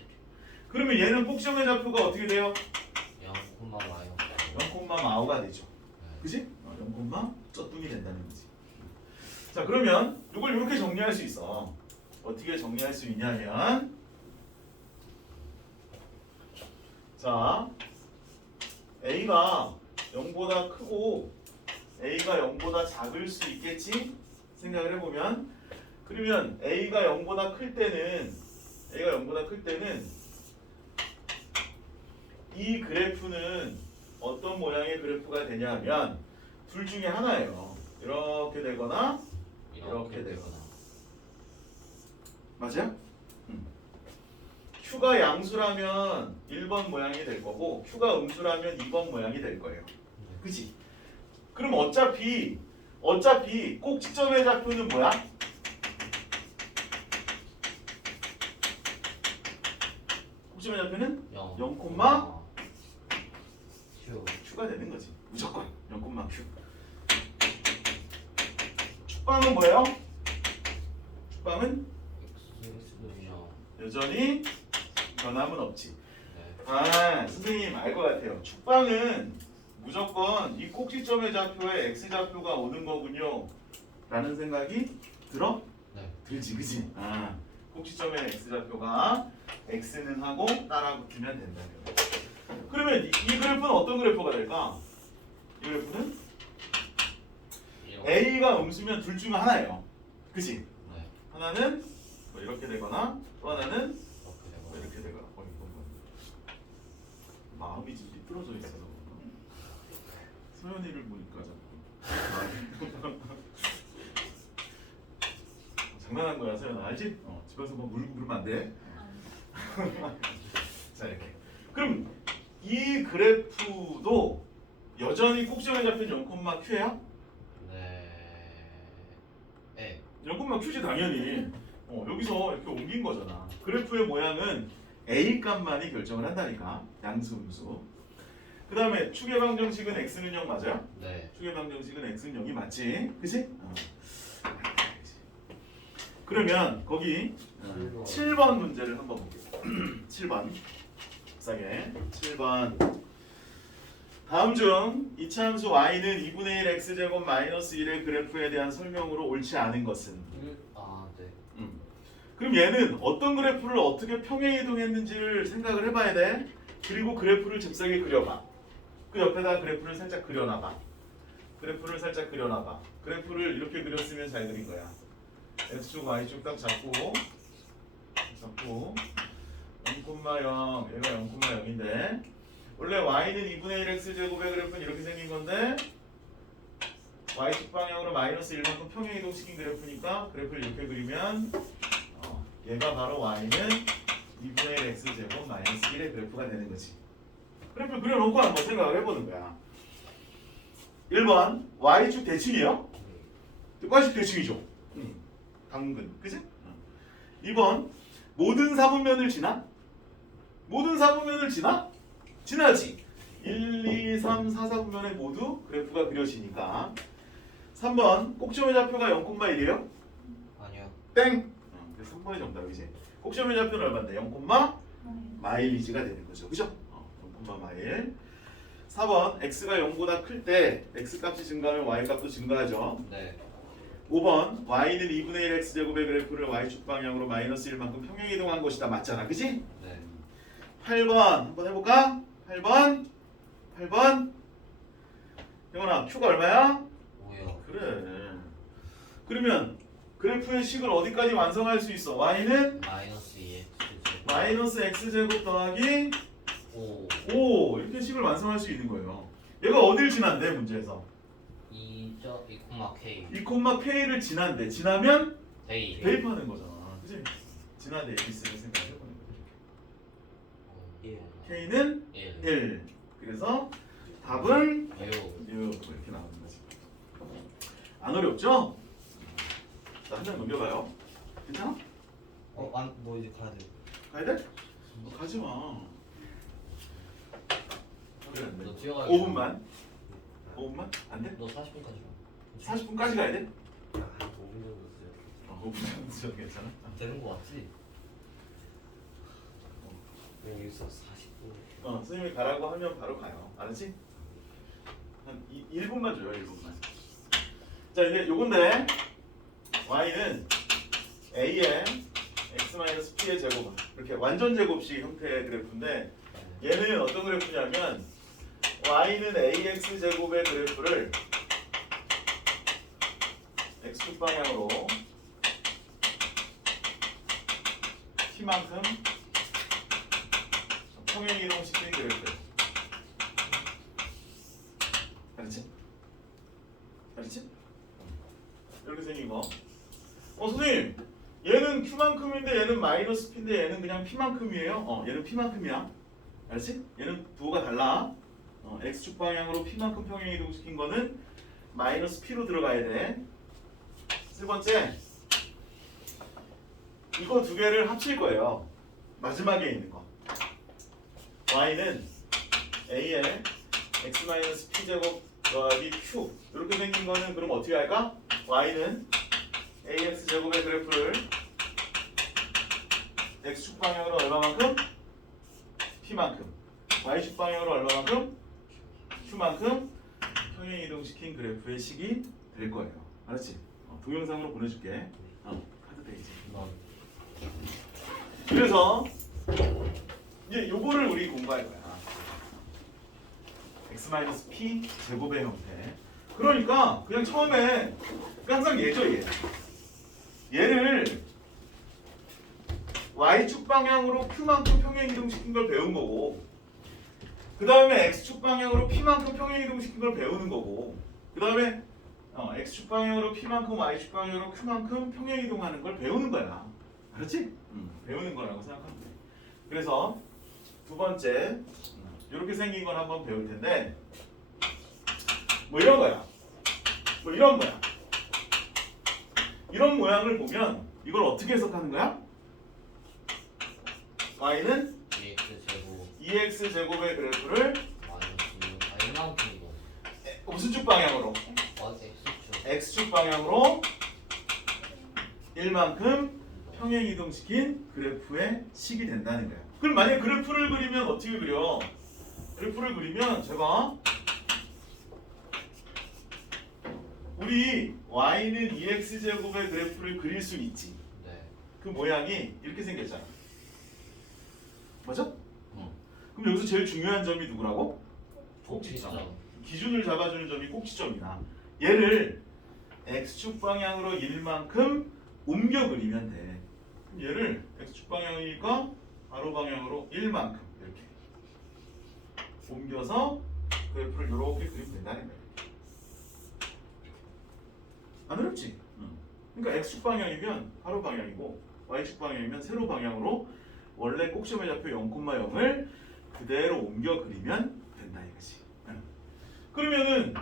그러면 얘는 꼭지점의 좌표가 어떻게 돼요? 0,마오가 되죠. 그지? 0,쩌뚱이 된다는 거지. 자, 그러면 이걸 이렇게 정리할 수 있어. 어떻게 정리할 수 있냐면, 자, a가 0보다 크고 a가 0보다 작을 수 있겠지? 생각을 해보면, 그러면 a가 0보다 클 때는 이 그래프는 어떤 모양의 그래프가 되냐면 둘 중에 하나예요. 이렇게 되거나 이렇게 되거나. 맞아요? Q가 양수라면 1번 모양이 될 거고 Q가 음수라면 2번 모양이 될 거예요. 그치? 그럼 어차피 꼭지점의 좌표는 뭐야? 꼭지점의 좌표는 0, Q가 되는 거지. 무조건 0,Q. 축방은 뭐예요? 축방은 여전히 변함은 없지. 아, 선생님 알 것 같아요. 축방은 무조건 이 꼭지점의 좌표에 x좌표가 오는 거군요 라는 생각이 들어? 네. 들지, 그치? 아, 꼭지점의 x좌표가 x는 하고 따라 붙으면 된다는 거예요. 그러면 이 그래프는 어떤 그래프가 될까? 이 그래프는 a가 음수면 둘 중 하나예요. 그치? 네. 하나는 뭐 이렇게 되거나 또 하나는 뭐 이렇게 되거나. 마음이 지금 삐뚤어져 있어서 소연이를 보니까 자꾸 장난한 거야, 소연아. 알지? 집에서 뭐 물고 그러면 안 돼. 자, 이렇게. 그럼 이 그래프도 여전히 꼭지점에 잡힌 0,Q예요? 네. 0,Q지 당연히. 여기서 이렇게 옮긴 거잖아. 그래프의 모양은 A 값만이 결정을 한다니까. 양수, 음수. 그 다음에 축의 방정식은 x는 0 맞아요? 네. 축의 방정식은 x는 0이 맞지? 그치? 그러면 거기 7번 문제를 한번 볼게요. 7번 싸게 7번 다음 중 이차함수 y는 2분의 1 x제곱 마이너스 1의 그래프에 대한 설명으로 옳지 않은 것은? 네. 그럼 얘는 어떤 그래프를 어떻게 평행이동했는지를 생각을 해봐야 돼. 그리고 그래프를 잽싸게 그려봐. 그 옆에다 그래프를 살짝 그려놔봐. 그래프를 이렇게 그렸으면 잘 그린 거야. x축 y축 딱 잡고 0,0 얘가 0,0인데 원래 y는 2분의 1 x제곱의 그래프는 이렇게 생긴 건데 y축 방향으로 마이너스 1만큼 평행이동시킨 그래프니까 그래프를 이렇게 그리면 얘가 바로 y는 2분의 1 x제곱 마이너스 1의 그래프가 되는 거지. 그래프를 그려놓고 한번 생각을 해보는 거야. 1번 y축 대칭이에요? y축 대칭이죠. 당근, 그치? 2번 모든 사분면을 지나? 지나지. 1, 2, 3, 4 사분면에 모두 그래프가 그려지니까. 3번 꼭지점의 좌표가 0,1이에요? 아니요. 땡! 그래서 3번이 정답이지. 꼭지점의 좌표는 얼마인데? 0,마일리지가 되는 거죠. 그죠? 0,마일. 4번 x가 0보다 클 때 x값이 증가하면 y값도 증가하죠. 네. 5번 y는 2분의 1 x제곱의 그래프를 y축 방향으로 마이너스 1만큼 평행이동한 것이다. 맞잖아. 그지? 네. 8번 한번 해볼까? 8번 8번. 형아 Q가 얼마야? 5요. 그래. 그러면 그래프의 식을 어디까지 완성할 수 있어? y는 마이너스 2x 마이너스 x제곱 더하기 5 5 이렇게 식을 완성할 수 있는 거예요. 얘가 어딜 지난대 문제에서? 2점 2,k 2,k를 지난대. 지나면 데이 대입하는 거잖아. 그치? 지난대 ABC를 생각해보는 거야. k는 1 1. 그래서 답은 6 이렇게 나오는 거지. 안 어렵죠? 자, 한 장 넘겨봐요. 괜찮아? 뭐 이제 가야 돼. 가야 돼? 가지 마. 너 뛰어가야 5분만. 5분만? 안 돼? 너 40분까지 가. 40분까지 가야 돼? 한 5분 정도 있어요. 5분 정도 괜찮아? 되는 거 맞지? 여기서 40분. 선생님이 가라고 하면 바로 가요. 알았지? 한 1분만 줘요. 1분만. 자, 이제 요건데 y는 a의 x-p의 제곱 이렇게 완전 제곱식 형태의 그래프인데 얘는 어떤 그래프냐면 y는 ax 제곱의 그래프를 x축 방향으로 t만큼 평행 이동시킨 그래프. 알았지? 알았지? 이렇게 생긴 거. 선생님, 얘는 q만큼인데 얘는 마이너스 p인데 얘는 그냥 p만큼이에요. 얘는 p만큼이야. 알았지? 얘는 부호가 달라. x축 방향으로 p만큼 평행 이동시킨 거는 마이너스 p로 들어가야 돼. 세 번째, 이거 두 개를 합칠 거예요. 마지막에 있는 거. y는 a의 x-p 제곱 더하기 q 이렇게 생긴 거는 그럼 어떻게 할까? y는 ax 제곱의 그래프를 x축 방향으로 얼마만큼? p만큼. y축 방향으로 얼마만큼? q만큼 평행 이동시킨 그래프의 식이 될 거예요. 알았지? 동영상으로 보내줄게. 카드 페이지. 그래서 이제 요거를 우리 공부할 거야. x-p 제곱의 형태. 그러니까 그냥 처음에 항상 얘죠 얘. 얘를 y축 방향으로 q만큼 평행 이동시킨 걸 배운 거고, 그 다음에 x축 방향으로 p만큼 평행 이동시킨 걸 배우는 거고, 그 다음에 x축 방향으로 p만큼 y축 방향으로 q만큼 평행 이동하는 걸 배우는 거야. 알았지? 배우는 거라고 생각하면 돼. 그래서 두 번째 이렇게 생긴 건 한번 배울 텐데, 뭐 이런 거야. 뭐 이런 거야. 이런 모양을 보면 이걸 어떻게 해석하는 거야? y는 2x 제곱 2x 제곱의 그래프를 마이너스 이만큼 이거. 무슨 축 방향으로? x축. x축 방향으로 1만큼 평행 이동시킨 그래프의 식이 된다는 거야. 그럼 만약에 그래프를 그리면 어떻게 그려? 그래프를 그리면 제가 우리 y는 2x 제곱의 그래프를 그릴 수 있지. 네. 그 모양이 이렇게 생겼잖아. 맞아? 그럼 여기서 제일 중요한 점이 누구라고? 꼭지점. 기준을 잡아주는 점이 꼭지점이야. 얘를 x축 방향으로 1만큼 옮겨 그리면 돼. 그럼 얘를 x축 방향이니까 가로 방향으로 1만큼 이렇게 옮겨서 그래프를 이렇게 그리면 된다는 거야. 안 어렵지? 그러니까 x축 방향이면 가로 방향이고 y축 방향이면 세로 방향으로 원래 꼭지점의 좌표 0,0을 그대로 옮겨 그리면 된다 이거지. 그러면은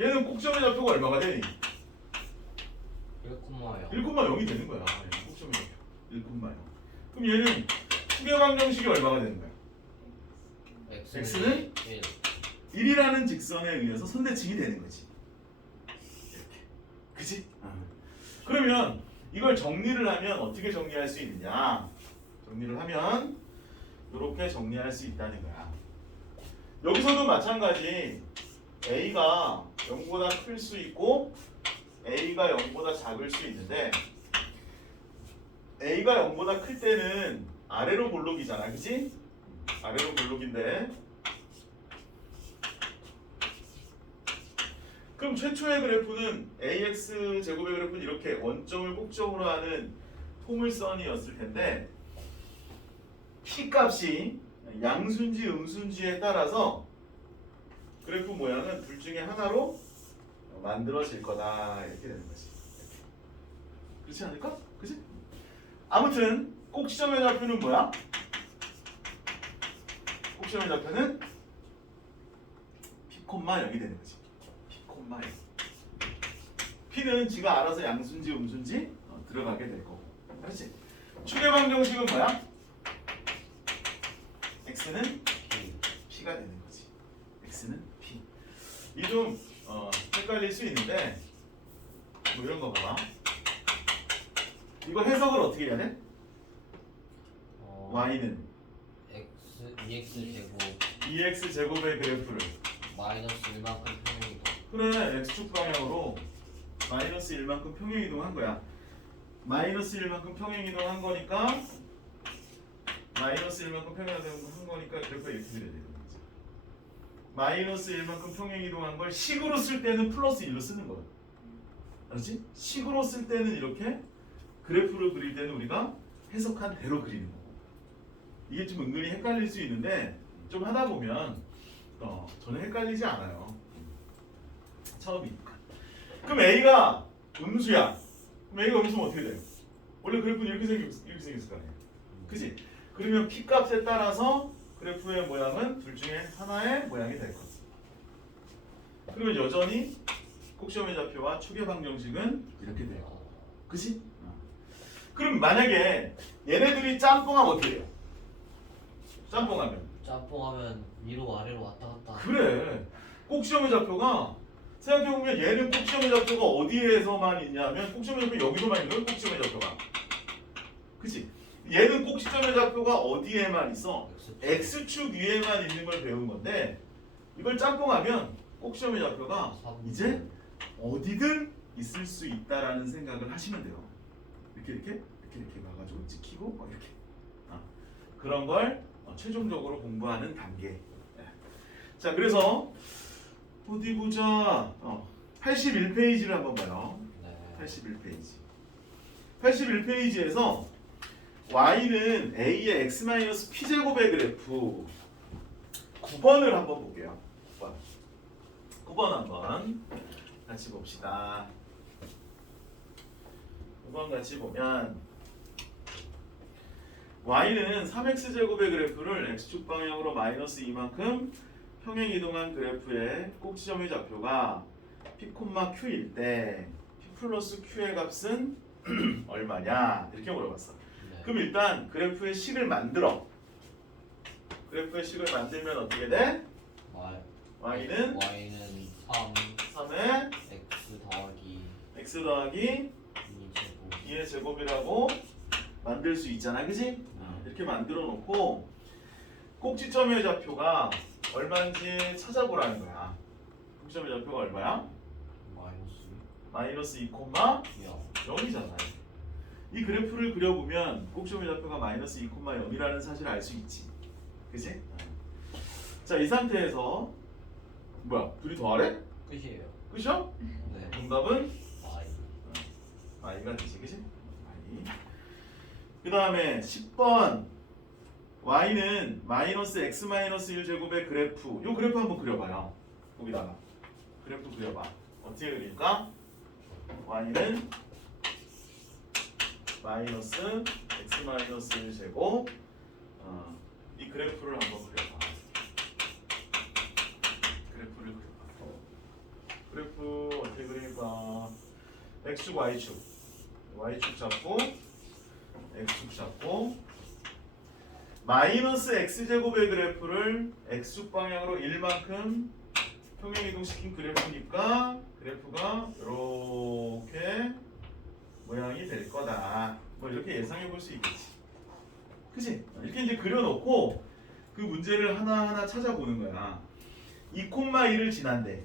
얘는 꼭지점의 좌표가 얼마가 되니? 1,0. 1,0이 되는 거야. 꼭지점의 좌표 1,0. 그럼 얘는 추계 방정식이 얼마가 되는 거야? x는 1. 1이라는 직선에 의해서 선대칭이 되는 거지. 이렇게. 그치? 그러면 이걸 정리를 하면 어떻게 정리할 수 있느냐? 정리를 하면 이렇게 정리할 수 있다는 거야. 여기서도 마찬가지. a가 0보다 클 수 있고 a가 0보다 작을 수 있는데, a가 0보다 클 때는 아래로 볼록이잖아, 그치? 아래로 볼록인데 그럼 최초의 그래프는 ax 제곱의 그래프는 이렇게 원점을 꼭점으로 하는 포물선이었을 텐데 p 값이 양수인지 음수인지에 따라서 그래프 모양은 둘 중에 하나로 만들어질 거다 이렇게 되는 거지. 그렇지 않을까? 그치? 아무튼 꼭지점의 좌표는 뭐야? 꼭지점의 좌표는 p, 0이 되는 거지. p, 0. p는 지가 알아서 양수인지 음수인지 들어가게 될 거고. 그렇지? 축의 방정식은 뭐야? x는 p가 되는 거지. x는 p. 이 좀 헷갈릴 수 있는데 뭐 이런 거 봐봐. 이거 해석을 어떻게 해야 돼? y는 x 2x 제곱 2x 제곱의 그래프를 마이너스 1만큼 평행이동. 그래 x축 방향으로 마이너스 1만큼 평행 이동한 거야. 마이너스 1만큼 평행 이동한 거니까 마이너스 1만큼 평행 이동한 거니까 그래프가 이렇게 그려야 되는 거지. 마이너스 1만큼 평행 이동한 걸 식으로 쓸 때는 플러스 1로 쓰는 거야. 알았지? 식으로 쓸 때는 이렇게 그래프를 그릴 때는 우리가 해석한 대로 그리는 거고. 이게 좀 은근히 헷갈릴 수 있는데 좀 하다 보면 저는 헷갈리지 않아요. 처음이니까. 그럼 A가 음수야. 그럼 A가 음수면 어떻게 돼요? 원래 그래프는 이렇게 생겼을 거 아니에요. 그치? 그러면 P 값에 따라서 그래프의 모양은 둘 중에 하나의 모양이 될 거지. 그러면 여전히 꼭지점의 좌표와 축의 방정식은 이렇게 돼요. 그치? 그럼 만약에 얘네들이 짬뽕하면 어떻게 돼요? 짬뽕하면 짬뽕하면 위로 아래로 왔다 갔다. 그래. 꼭지점의 좌표가 생각해보면 얘는 꼭지점의 좌표가 어디에서만 있냐면 꼭지점의 좌표 여기서만 있는 거야. 꼭지점의 좌표가. 그치? 얘는 꼭지점의 좌표가 어디에만 있어? X축 위에만 있는 걸 배운 건데 이걸 짬뽕하면 꼭지점의 좌표가 이제 어디든 있을 수 있다라는 생각을 하시면 돼요. 이렇게 가가지고 찍히고 이렇게 그런 걸 최종적으로 공부하는 단계. 자, 그래서 어디 보자. 81페이지를 한번 봐요. 네. 81페이지. 81페이지에서 y는 a의 x-p제곱의 그래프 9번을 한번 볼게요. 9번 한번 같이 봅시다. 9번 같이 보면 y는 3x제곱의 그래프를 x축 방향으로 마이너스 2만큼 평행 이동한 그래프의 꼭지점의 좌표가 p, q일 때 p 플러스 q의 값은 얼마냐 이렇게 물어봤어. 네. 그럼 일단 그래프의 식을 만들어. 그래프의 식을 만들면 어떻게 돼? y는 3 3의 x 더하기 x 더하기 2제곱 2의 제곱이라고 만들 수 있잖아, 그지? 이렇게 만들어 놓고 꼭지점의 좌표가 얼마인지 찾아보라는 거야. 꼭지점의 좌표가 얼마야? 마이너스 2, 0이잖아. 이 그래프를 그려보면 꼭지점의 좌표가 마이너스 2, 0이라는 사실을 알 수 있지. 그지? 자, 이 상태에서 뭐야? 둘이 더하래? 끝이에요. 끝이야? 네. 정답은 y y가 되지, 그지? y. 그 다음에 10번 y는 마이너스 x 마이너스 1 제곱의 그래프. 요 그래프 한번 그려봐요. 여기다가 그래프 그려봐. 어떻게 그릴까? y는 마이너스 x 마이너스 1 제곱. 이 그래프를 한번 그려봐. 그래프를 그려봐. 그래프 어떻게 그릴까? x축 y축. y축 잡고 x축 잡고 마이너스 x제곱의 그래프를 x축 방향으로 1만큼 평행 이동시킨 그래프니까 그래프가 이렇게 모양이 될 거다. 뭐 이렇게 예상해 볼 수 있겠지. 그치? 이렇게 이제 그려놓고 그 문제를 하나하나 찾아보는 거야. 2,1을 지난대.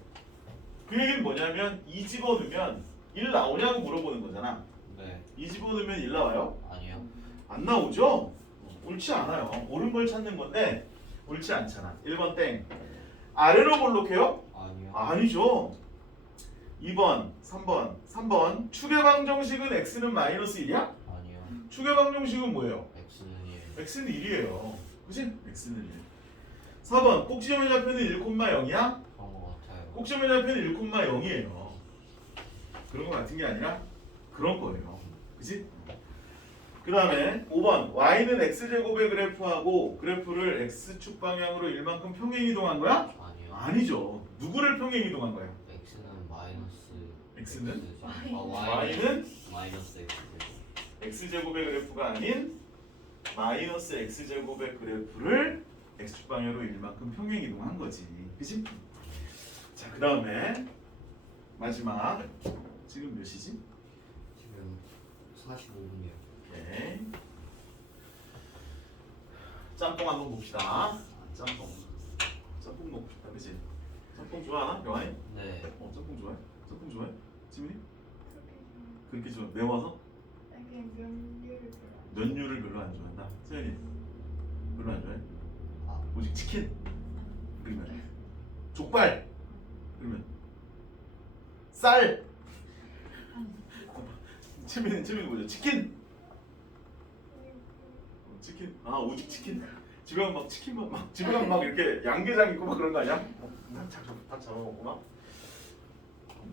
그 얘기는 뭐냐면 2 집어넣으면 1 나오냐고 물어보는 거잖아. 네. 2 집어넣으면 1 나와요? 아니요. 안 나오죠? 옳지 않아요. 옳은 걸 찾는 건데 옳지 않잖아. 1번 땡. 아래로 볼록해요? 아니요. 아니죠. 2번, 3번. 축의 방정식은 x는 마이너스 1이야? 아니요. 축의 방정식은 뭐예요? x는 1. x는 1이에요. 그치? x는 1. 4번, 꼭지점의 좌표는 1,0이야? 그런 거 같아요. 꼭지점의 좌표는 1,0이에요. 그런 거 같은 게 아니라 그런 거예요. 그치? 그 다음에 5번, y는 x제곱의 그래프하고 그래프를 x축 방향으로 1만큼 평행 이동한 거야? 아니요. 아니죠. 누구를 평행 이동한 거야? x는 마이너스. x는? x죠. y는 마이너스 x. x제곱의 그래프가 아닌 마이너스 x제곱의 그래프를 x축 방향으로 1만큼 평행 이동한 거지. 그치? 자, 그 다음에 마지막 지금 몇 시지? 지금 45분이요. 오케이. 짬뽕 한번 봅시다. 짬뽕 먹고 싶다, 그치? 짬뽕 좋아하나? 영환이? 네. 짬뽕 좋아해? 짬뽕 좋아해? 지민이? 그렇게 좋아? 매워서? 면류를 별로 안 좋아한다. 세연이 별로 안 좋아해? 아. 오직 치킨? 그러면 족발? 그러면 쌀? 치민은 뭐죠? 치킨? 치킨? 아, 오직 치킨? 집에 가면 막 치킨만 막 집에 가면 막 이렇게 양계장 있고 막 그런 거 아니야? 다 잡아먹구나.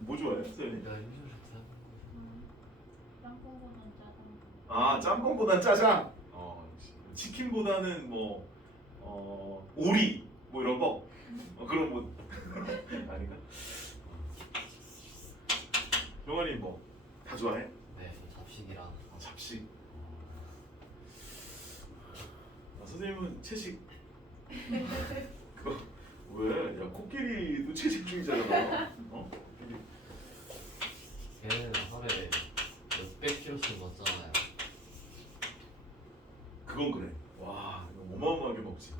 뭐 좋아해, 세연이? 면류를 짬뽕보단 짜장. 아, 짬뽕보단 짜장. 치킨보다는 뭐 오리 뭐 이런 거. 그런 뭐 아닌가? 영환이 뭐 다 좋아해? 네. 잡식이랑. 잡식. 선생님은 채식. 그거 왜? 야, 코끼리도 채식주의자잖아. 코끼리. 걔는 하루에 몇백 킬로씩 먹잖아요. 그건 그래. 와, 이거 어마어마하게 먹지.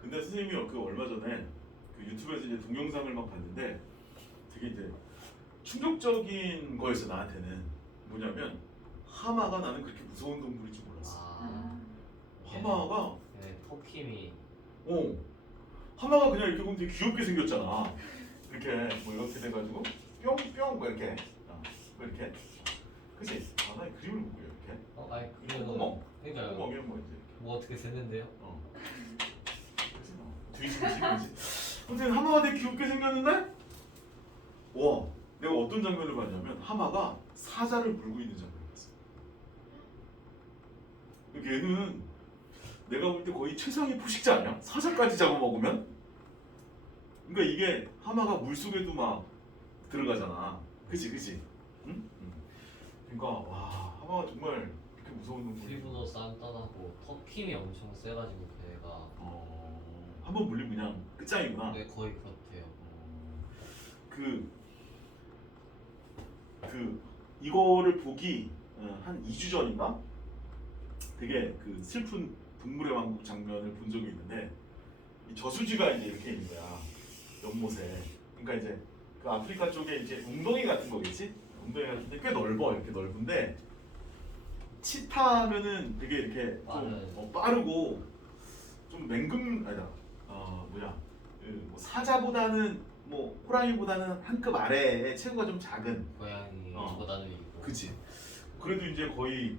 근데 선생님이 그 얼마 전에 그 유튜브에서 이제 동영상을 막 봤는데 되게 이제 충격적인 거였어, 나한테는. 뭐냐면 하마가 나는 그렇게 무서운 동물인 줄 몰랐어. 아. 하마가 네. 토킴이. 하마가 그냥 이렇게 보면 되게 귀엽게 생겼잖아. 이렇게 뭐 이렇게 돼가지고 뿅뿅 뭐 이렇게 뭐 이렇게. 그치? 나 그림을 못 그려 이렇게. 아니 콧구멍. 그러니까요. 콧구멍에 뭐 이제 뭐 어떻게 됐는데요? 그치 뭐 뒤집어지지. 아무튼 하마가 되게 귀엽게 생겼는데 와, 내가 어떤 장면을 봤냐면 하마가 사자를 물고 있는 장면을 봤어. 얘는 내가 볼 때 거의 최상의 포식자 아니야? 사자까지 잡아먹으면? 그러니까 이게 하마가 물속에도 막 들어가잖아. 그치? 응? 그러니까 와, 하마가 정말 이렇게 무서운 동물이. 피부도 단단하고 토킴이 엄청 세가지고 걔가. 한번 물리면 그냥 끝장이구나. 네, 거의 그렇대요. 이거를 보기 한 2주 전인가? 되게 그 슬픈 동물의 왕국 장면을 본 적이 있는데 이 저수지가 이제 이렇게 있는 거야, 연못에. 그러니까 이제 그 아프리카 쪽에 이제 웅덩이 같은 거겠지? 웅덩이 같은데 꽤 넓어, 이렇게 넓은데 치타면은 되게 이렇게 좀 빠르고 좀 맹금 아니다. 뭐 사자보다는 뭐 호랑이보다는 한 급 아래에 체구가 좀 작은. 고양이보다는 이고. 그치. 그래도 이제 거의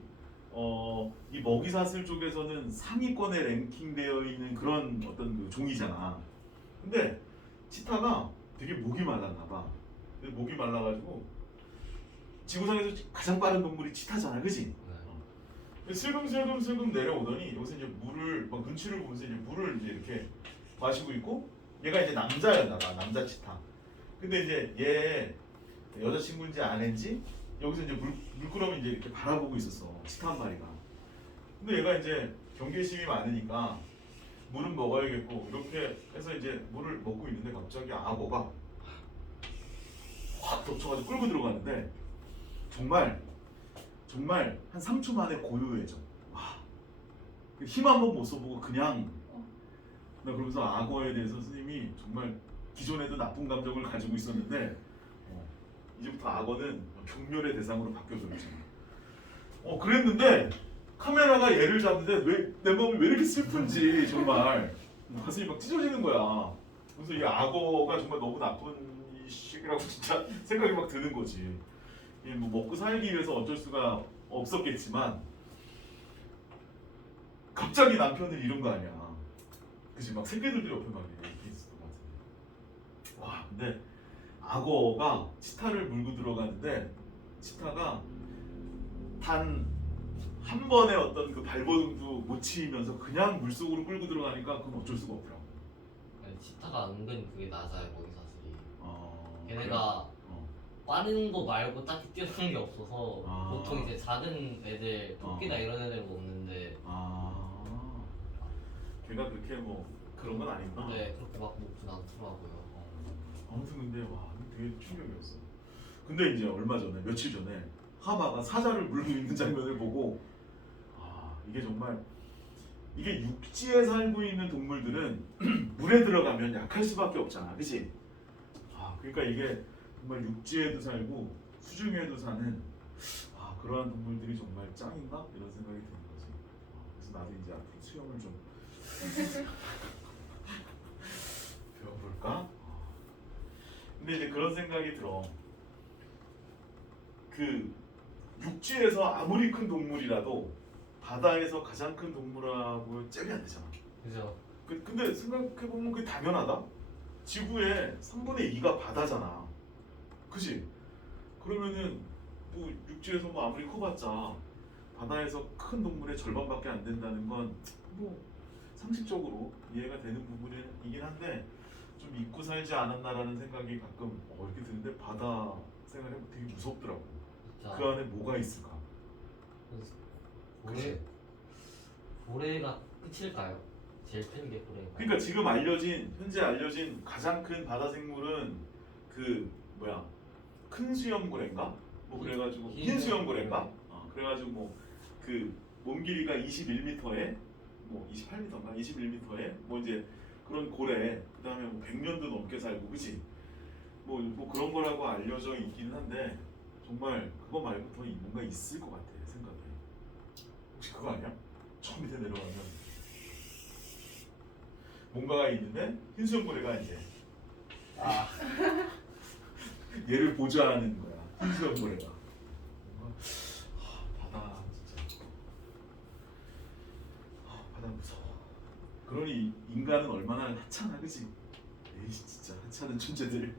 이 먹이사슬 쪽에서는 상위권에 랭킹되어 있는 그런 어떤 그 종이잖아. 근데 치타가 되게 목이 말랐나 봐. 근데 목이 말라가지고 지구상에서 가장 빠른 동물이 치타잖아, 그치? 네. 슬금슬금 내려오더니 여기서 이제 물을 막 눈치를 보면서 이제 물을 이제 이렇게 마시고 있고, 얘가 이제 남자였나 봐, 남자 치타. 근데 이제 얘 여자친구인지 아내인지 여기서 이제 물끄러미 이제 이렇게 바라보고 있었어, 치타 한 마리가. 근데 얘가 이제 경계심이 많으니까 물은 먹어야겠고 이렇게 해서 이제 물을 먹고 있는데 갑자기 악어가 확 덮쳐가지고 끌고 들어가는데 정말 한 3초 만에 고요해져. 와, 힘 한 번 못 써보고 그냥. 나 그러면서 악어에 대해서 선생님이 정말 기존에도 나쁜 감정을 가지고 있었는데 이제부터 악어는 경멸의 대상으로 바뀌어버렸잖아. 그랬는데 카메라가 얘를 잡는데 왜 내 마음이 왜 이렇게 슬픈지 정말 가슴이 막 찢어지는 거야. 그래서 이 악어가 정말 너무 나쁜 이 식이라고 진짜 생각이 막 드는 거지. 이 뭐 먹고 살기 위해서 어쩔 수가 없었겠지만 갑자기 남편을 잃은 거 아니야. 그치? 막 새끼들도 옆에 막 이렇게 있을 것 같은데. 와, 근데 악어가 치타를 물고 들어가는데 치타가 단 한 번의 어떤 그 발버둥도 못 치면서 그냥 물속으로 끌고 들어가니까 그건 어쩔 수가 없더라고. 아니, 치타가 은근 그게 낮아요 거기 사슬이. 그래? 걔네가 빠른 거 말고 딱히 뛰어나는 게 없어서 아. 보통 이제 작은 애들 토끼나 이런 애들 먹는데 걔가 그렇게 뭐 그런 건 아니구나. 네 그렇게 막 먹진 않더라고요. 아무튼 근데 와 되게 충격이었어. 근데 이제 얼마 전에 며칠 전에 하마가 사자를 물고 있는 장면을 보고 이게 정말 이게 육지에 살고 있는 동물들은 물에 들어가면 약할 수밖에 없잖아, 그렇지? 그러니까 이게 정말 육지에도 살고 수중에도 사는 그러한 동물들이 정말 짱인가 이런 생각이 드는 거지. 그래서 나도 이제 앞으로 수영을 좀 배워볼까? 근데 이제 그런 생각이 들어. 그 육지에서 아무리 큰 동물이라도 바다에서 가장 큰 동물하고 잽이 안 되잖아. 그죠? 근데 생각해보면 그게 당연하다. 지구의 3분의 2가 바다잖아. 그지? 그러면은 뭐 육지에서 뭐 아무리 커봤자 바다에서 큰 동물의 절반밖에 안 된다는 건 뭐 상식적으로 이해가 되는 부분이긴 한데 좀 잊고 살지 않았나라는 생각이 가끔 이렇게 드는데 바다 생활이 되게 무섭더라고. 진짜 그 안에 뭐가 있을까? 고래가 끝일까요? 제일 큰 게 고래인가요? 그러니까 지금 현재 알려진 가장 큰 바다 생물은 그 뭐야 큰 수염고래인가? 뭐 그래가지고 흰 수염고래인가? 그래가지고 뭐 그 몸 길이가 21m에 뭐 28m인가? 21m에 뭐 이제 그런 고래. 그다음에 뭐 100년도 넘게 살고, 그치? 뭐 그런 거라고 알려져 있기는 한데 정말 그거 말고 더 뭔가 있을 것 같아 생각에. 혹시 그거 아니야? 저 밑에 내려가면 뭔가가 있는데 흰수염고래가 이제 얘를 보좌하는 거야. 흰수염고래가. 바다 진짜. 바다 무서워. 그러니 인간은 얼마나 하찮아, 그치? 에이 진짜 하찮은 존재들.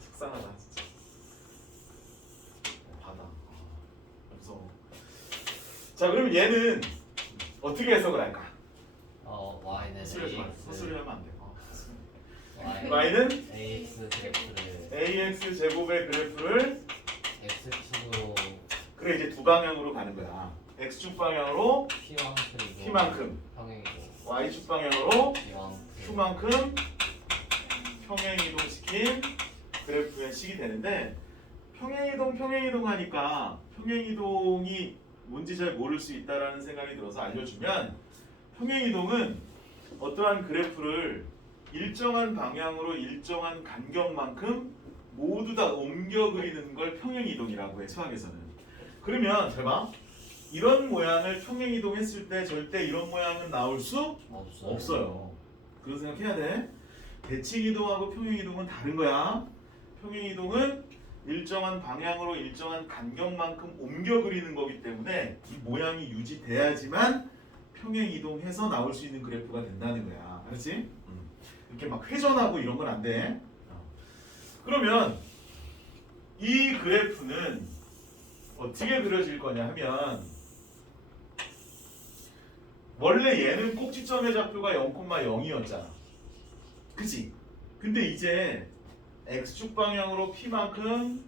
속상하다 진짜. 바다 무서워. 자, 그럼 얘는 어떻게 해석을 할까? y는 헛소리 하면 안 돼. y는 y는 ax 그래프를 ax 제곱의 그래프를 x축으로 그래 이제 두 방향으로 가는 거야. x축 방향으로 p만큼, 평행이고 y축 방향으로 p만큼 q만큼 평행 이동시킨 그래프의 식이 되는데 평행 이동 하니까 평행 이동이 뭔지 잘 모를 수 있다라는 생각이 들어서 알려주면 평행 이동은 어떠한 그래프를 일정한 방향으로 일정한 간격만큼 모두 다 옮겨 그리는 걸 평행 이동이라고 해, 수학에서는. 그러면 잘 봐. 이런 모양을 평행 이동했을 때 절대 이런 모양은 나올 수 없어요. 그런 생각해야 돼. 대칭 이동하고 평행 이동은 다른 거야. 평행 이동은 일정한 방향으로 일정한 간격만큼 옮겨 그리는 거기 때문에 이 모양이 유지돼야지만 평행 이동해서 나올 수 있는 그래프가 된다는 거야. 알았지? 이렇게 막 회전하고 이런 건 안 돼. 그러면 이 그래프는 어떻게 그려질 거냐 하면 원래 얘는 꼭지점의 좌표가 0,0이었잖아. 그치? 근데 이제 x축 방향으로 p만큼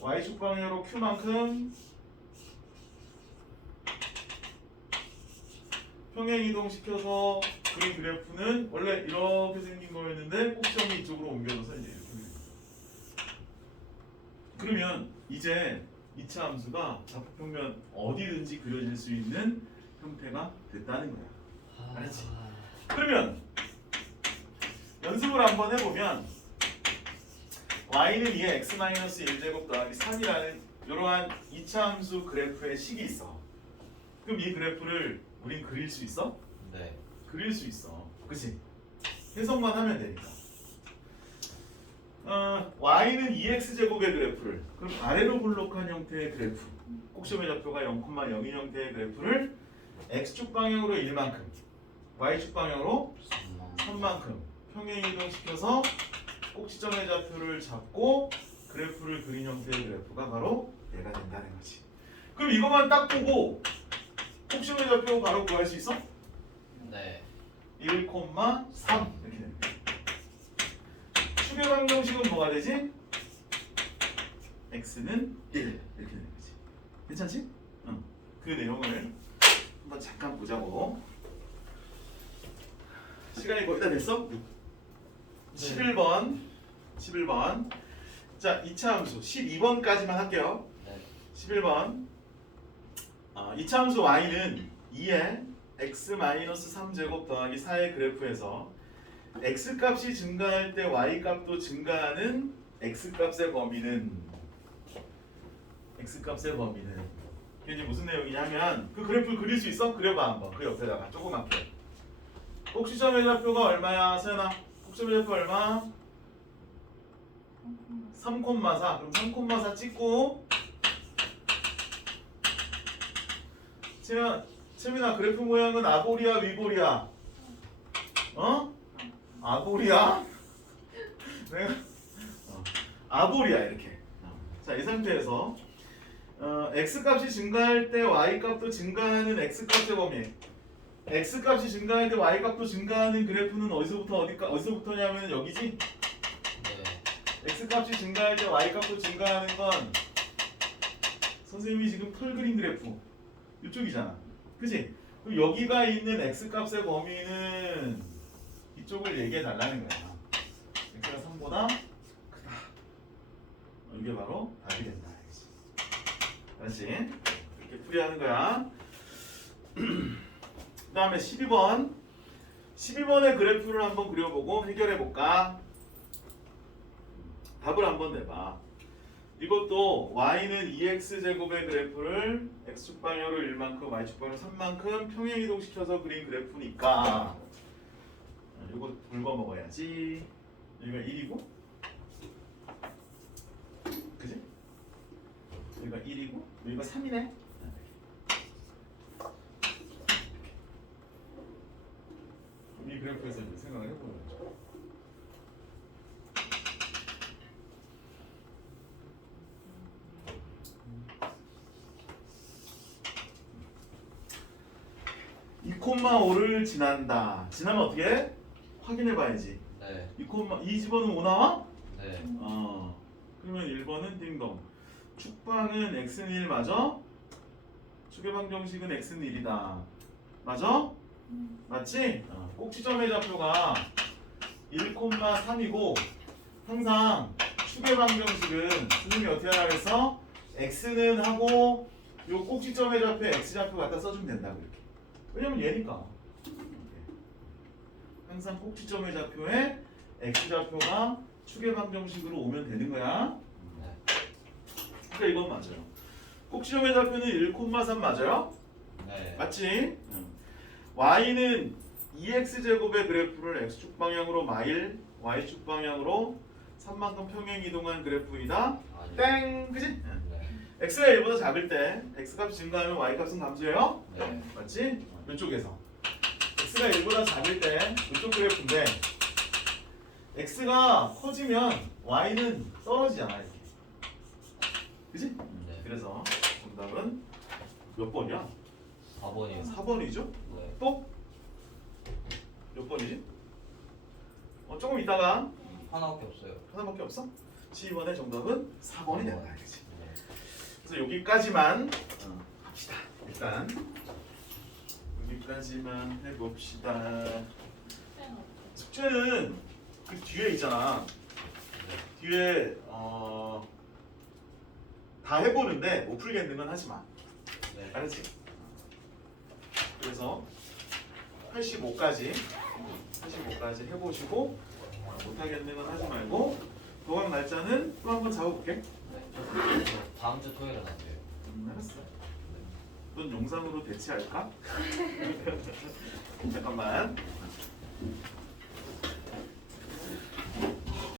y축 방향으로 q만큼 평행 이동시켜서 그린 그래프는 원래 이렇게 생긴 거였는데 꼭지점이 이쪽으로 옮겨져서 이제 이렇게 됩니다. 그러면 이제 2차 함수가 좌표평면 어디든지 그려질 수 있는 형태가 됐다는 거야. 알았지? 그러면 연습을 한번 해보면 y는 2의 x-1제곱 더하기 3이라는 이러한 2차 함수 그래프의 식이 있어. 그럼 이 그래프를 우린 그릴 수 있어? 네. 그릴 수 있어. 그치? 해석만 하면 되니까. y는 2x제곱의 그래프를 그럼 아래로 블록한 형태의 그래프 꼭지점의 좌표가 0,02 형태의 그래프를 x축 방향으로 1만큼 y축 방향으로 3만큼 평행 이동시켜서 꼭지점의 좌표를 잡고 그래프를 그린 형태의 그래프가 바로 얘가 된다는 거지. 그럼 이것만 딱 보고 꼭지점의 좌표 바로 구할 수 있어? 네. 1,3 이렇게 되는 거야. 축의 방정식은 뭐가 되지? x는 1 이렇게 되는 거지. 괜찮지? 응. 그 내용을 한번 잠깐 보자고. 시간이 거의 다 됐어? 11번. 자, 2차 함수 12번까지만 할게요. 네. 11번. 2차 함수 y는 2의 x-3제곱 더하기 4의 그래프에서 x 값이 증가할 때 y 값도 증가하는 x 값의 범위는 이게 이제 무슨 내용이냐면 그 그래프를 그릴 수 있어? 그려봐 한번. 그 옆에다가 조그맣게. 꼭지점의 좌표가 얼마야, 서연아? 꼭지점의 좌표 얼마? 3,4. 그럼 3,4 찍고 채민아 그래프 모양은 아볼이야, 위볼이야? 어? 아볼이야? 내가 아볼이야 이렇게. 자, 이 상태에서 x 값이 증가할 때 y 값도 증가하는 x 값의 범위. x 값이 증가할 때 y 값도 증가하는 그래프는 어디서부터냐면 여기지. 네. x 값이 증가할 때 y 값도 증가하는 건 선생님이 지금 털 그린 그래프 이쪽이잖아. 그치? 그럼 여기가 있는 x 값의 범위는 이쪽을 얘기해 달라는 거야. x가 3보다 크다. 이게 바로 답이 된다. 알았지? 이렇게 풀이하는 거야. 그 다음에 12번. 12번의 그래프를 한번 그려보고 해결해 볼까? 답을 한번 내봐. 이것도 y는 2x제곱의 그래프를 x축 방향으로 1만큼 y축 방향으로 3만큼 평행 이동시켜서 그린 그래프니까 이거 굵어 먹어야지. 여기가 1이고 그지? 여기가 1이고 여기가 3이네. 이 그래프에서 이제 생각을 해보는 거죠. 이 콤마 5를 지난다. 지나면 어떻게 해? 확인해 봐야지. 네. 이 콤마 2 집어넣으면 5 나와? 네. 그러면 1번은 띵동. 축방은 x는 1 맞아? 축의 방정식은 x는 1이다. 맞아? 맞지? 꼭지점의 좌표가 1,3이고 항상 축의 방정식은 선생님이 어떻게 하라 그랬어? x는 하고 요 꼭지점의 좌표에 x좌표 갖다 써주면 된다 그렇게. 왜냐면 얘니까. 항상 꼭지점의 좌표에 x좌표가 축의 방정식으로 오면 되는 거야. 네. 그러니까 이건 맞아요. 꼭지점의 좌표는 1,3 맞아요? 네. 맞지? y는 2x제곱의 그래프를 x축 방향으로 마일, y축 방향으로 3만큼 평행 이동한 그래프이다. 아니요. 땡! 그지? 네. x가 1보다 작을 때 x값이 증가하면 y값은 감소해요? 네. 맞지? 이쪽에서 x가 1보다 작을 때 이쪽 그래프인데 x가 커지면 y는 떨어지잖아 이렇게. 그지? 네. 그래서 정답은 몇 번이야? 4번이요. 4번이죠? 네. 또? 몇 번이지? 조금 있다가 하나밖에 없어요. 하나밖에 없어? 12번의 정답은 4번이 된다 이거지. 네. 그래서 여기까지만 합시다. 일단 여기까지만 해봅시다. 숙제는 그 뒤에 있잖아. 뒤에 다 해보는데 못 풀겠는 건 하지 마. 네. 알았지? 그래서 85까지 해보시고 못하겠는 건 하지 말고 도강 날짜는 또 한번 잡아볼게. 네. 다음 주 토요일에 나세요. 알았어. 넌 영상으로 대체할까? 잠깐만.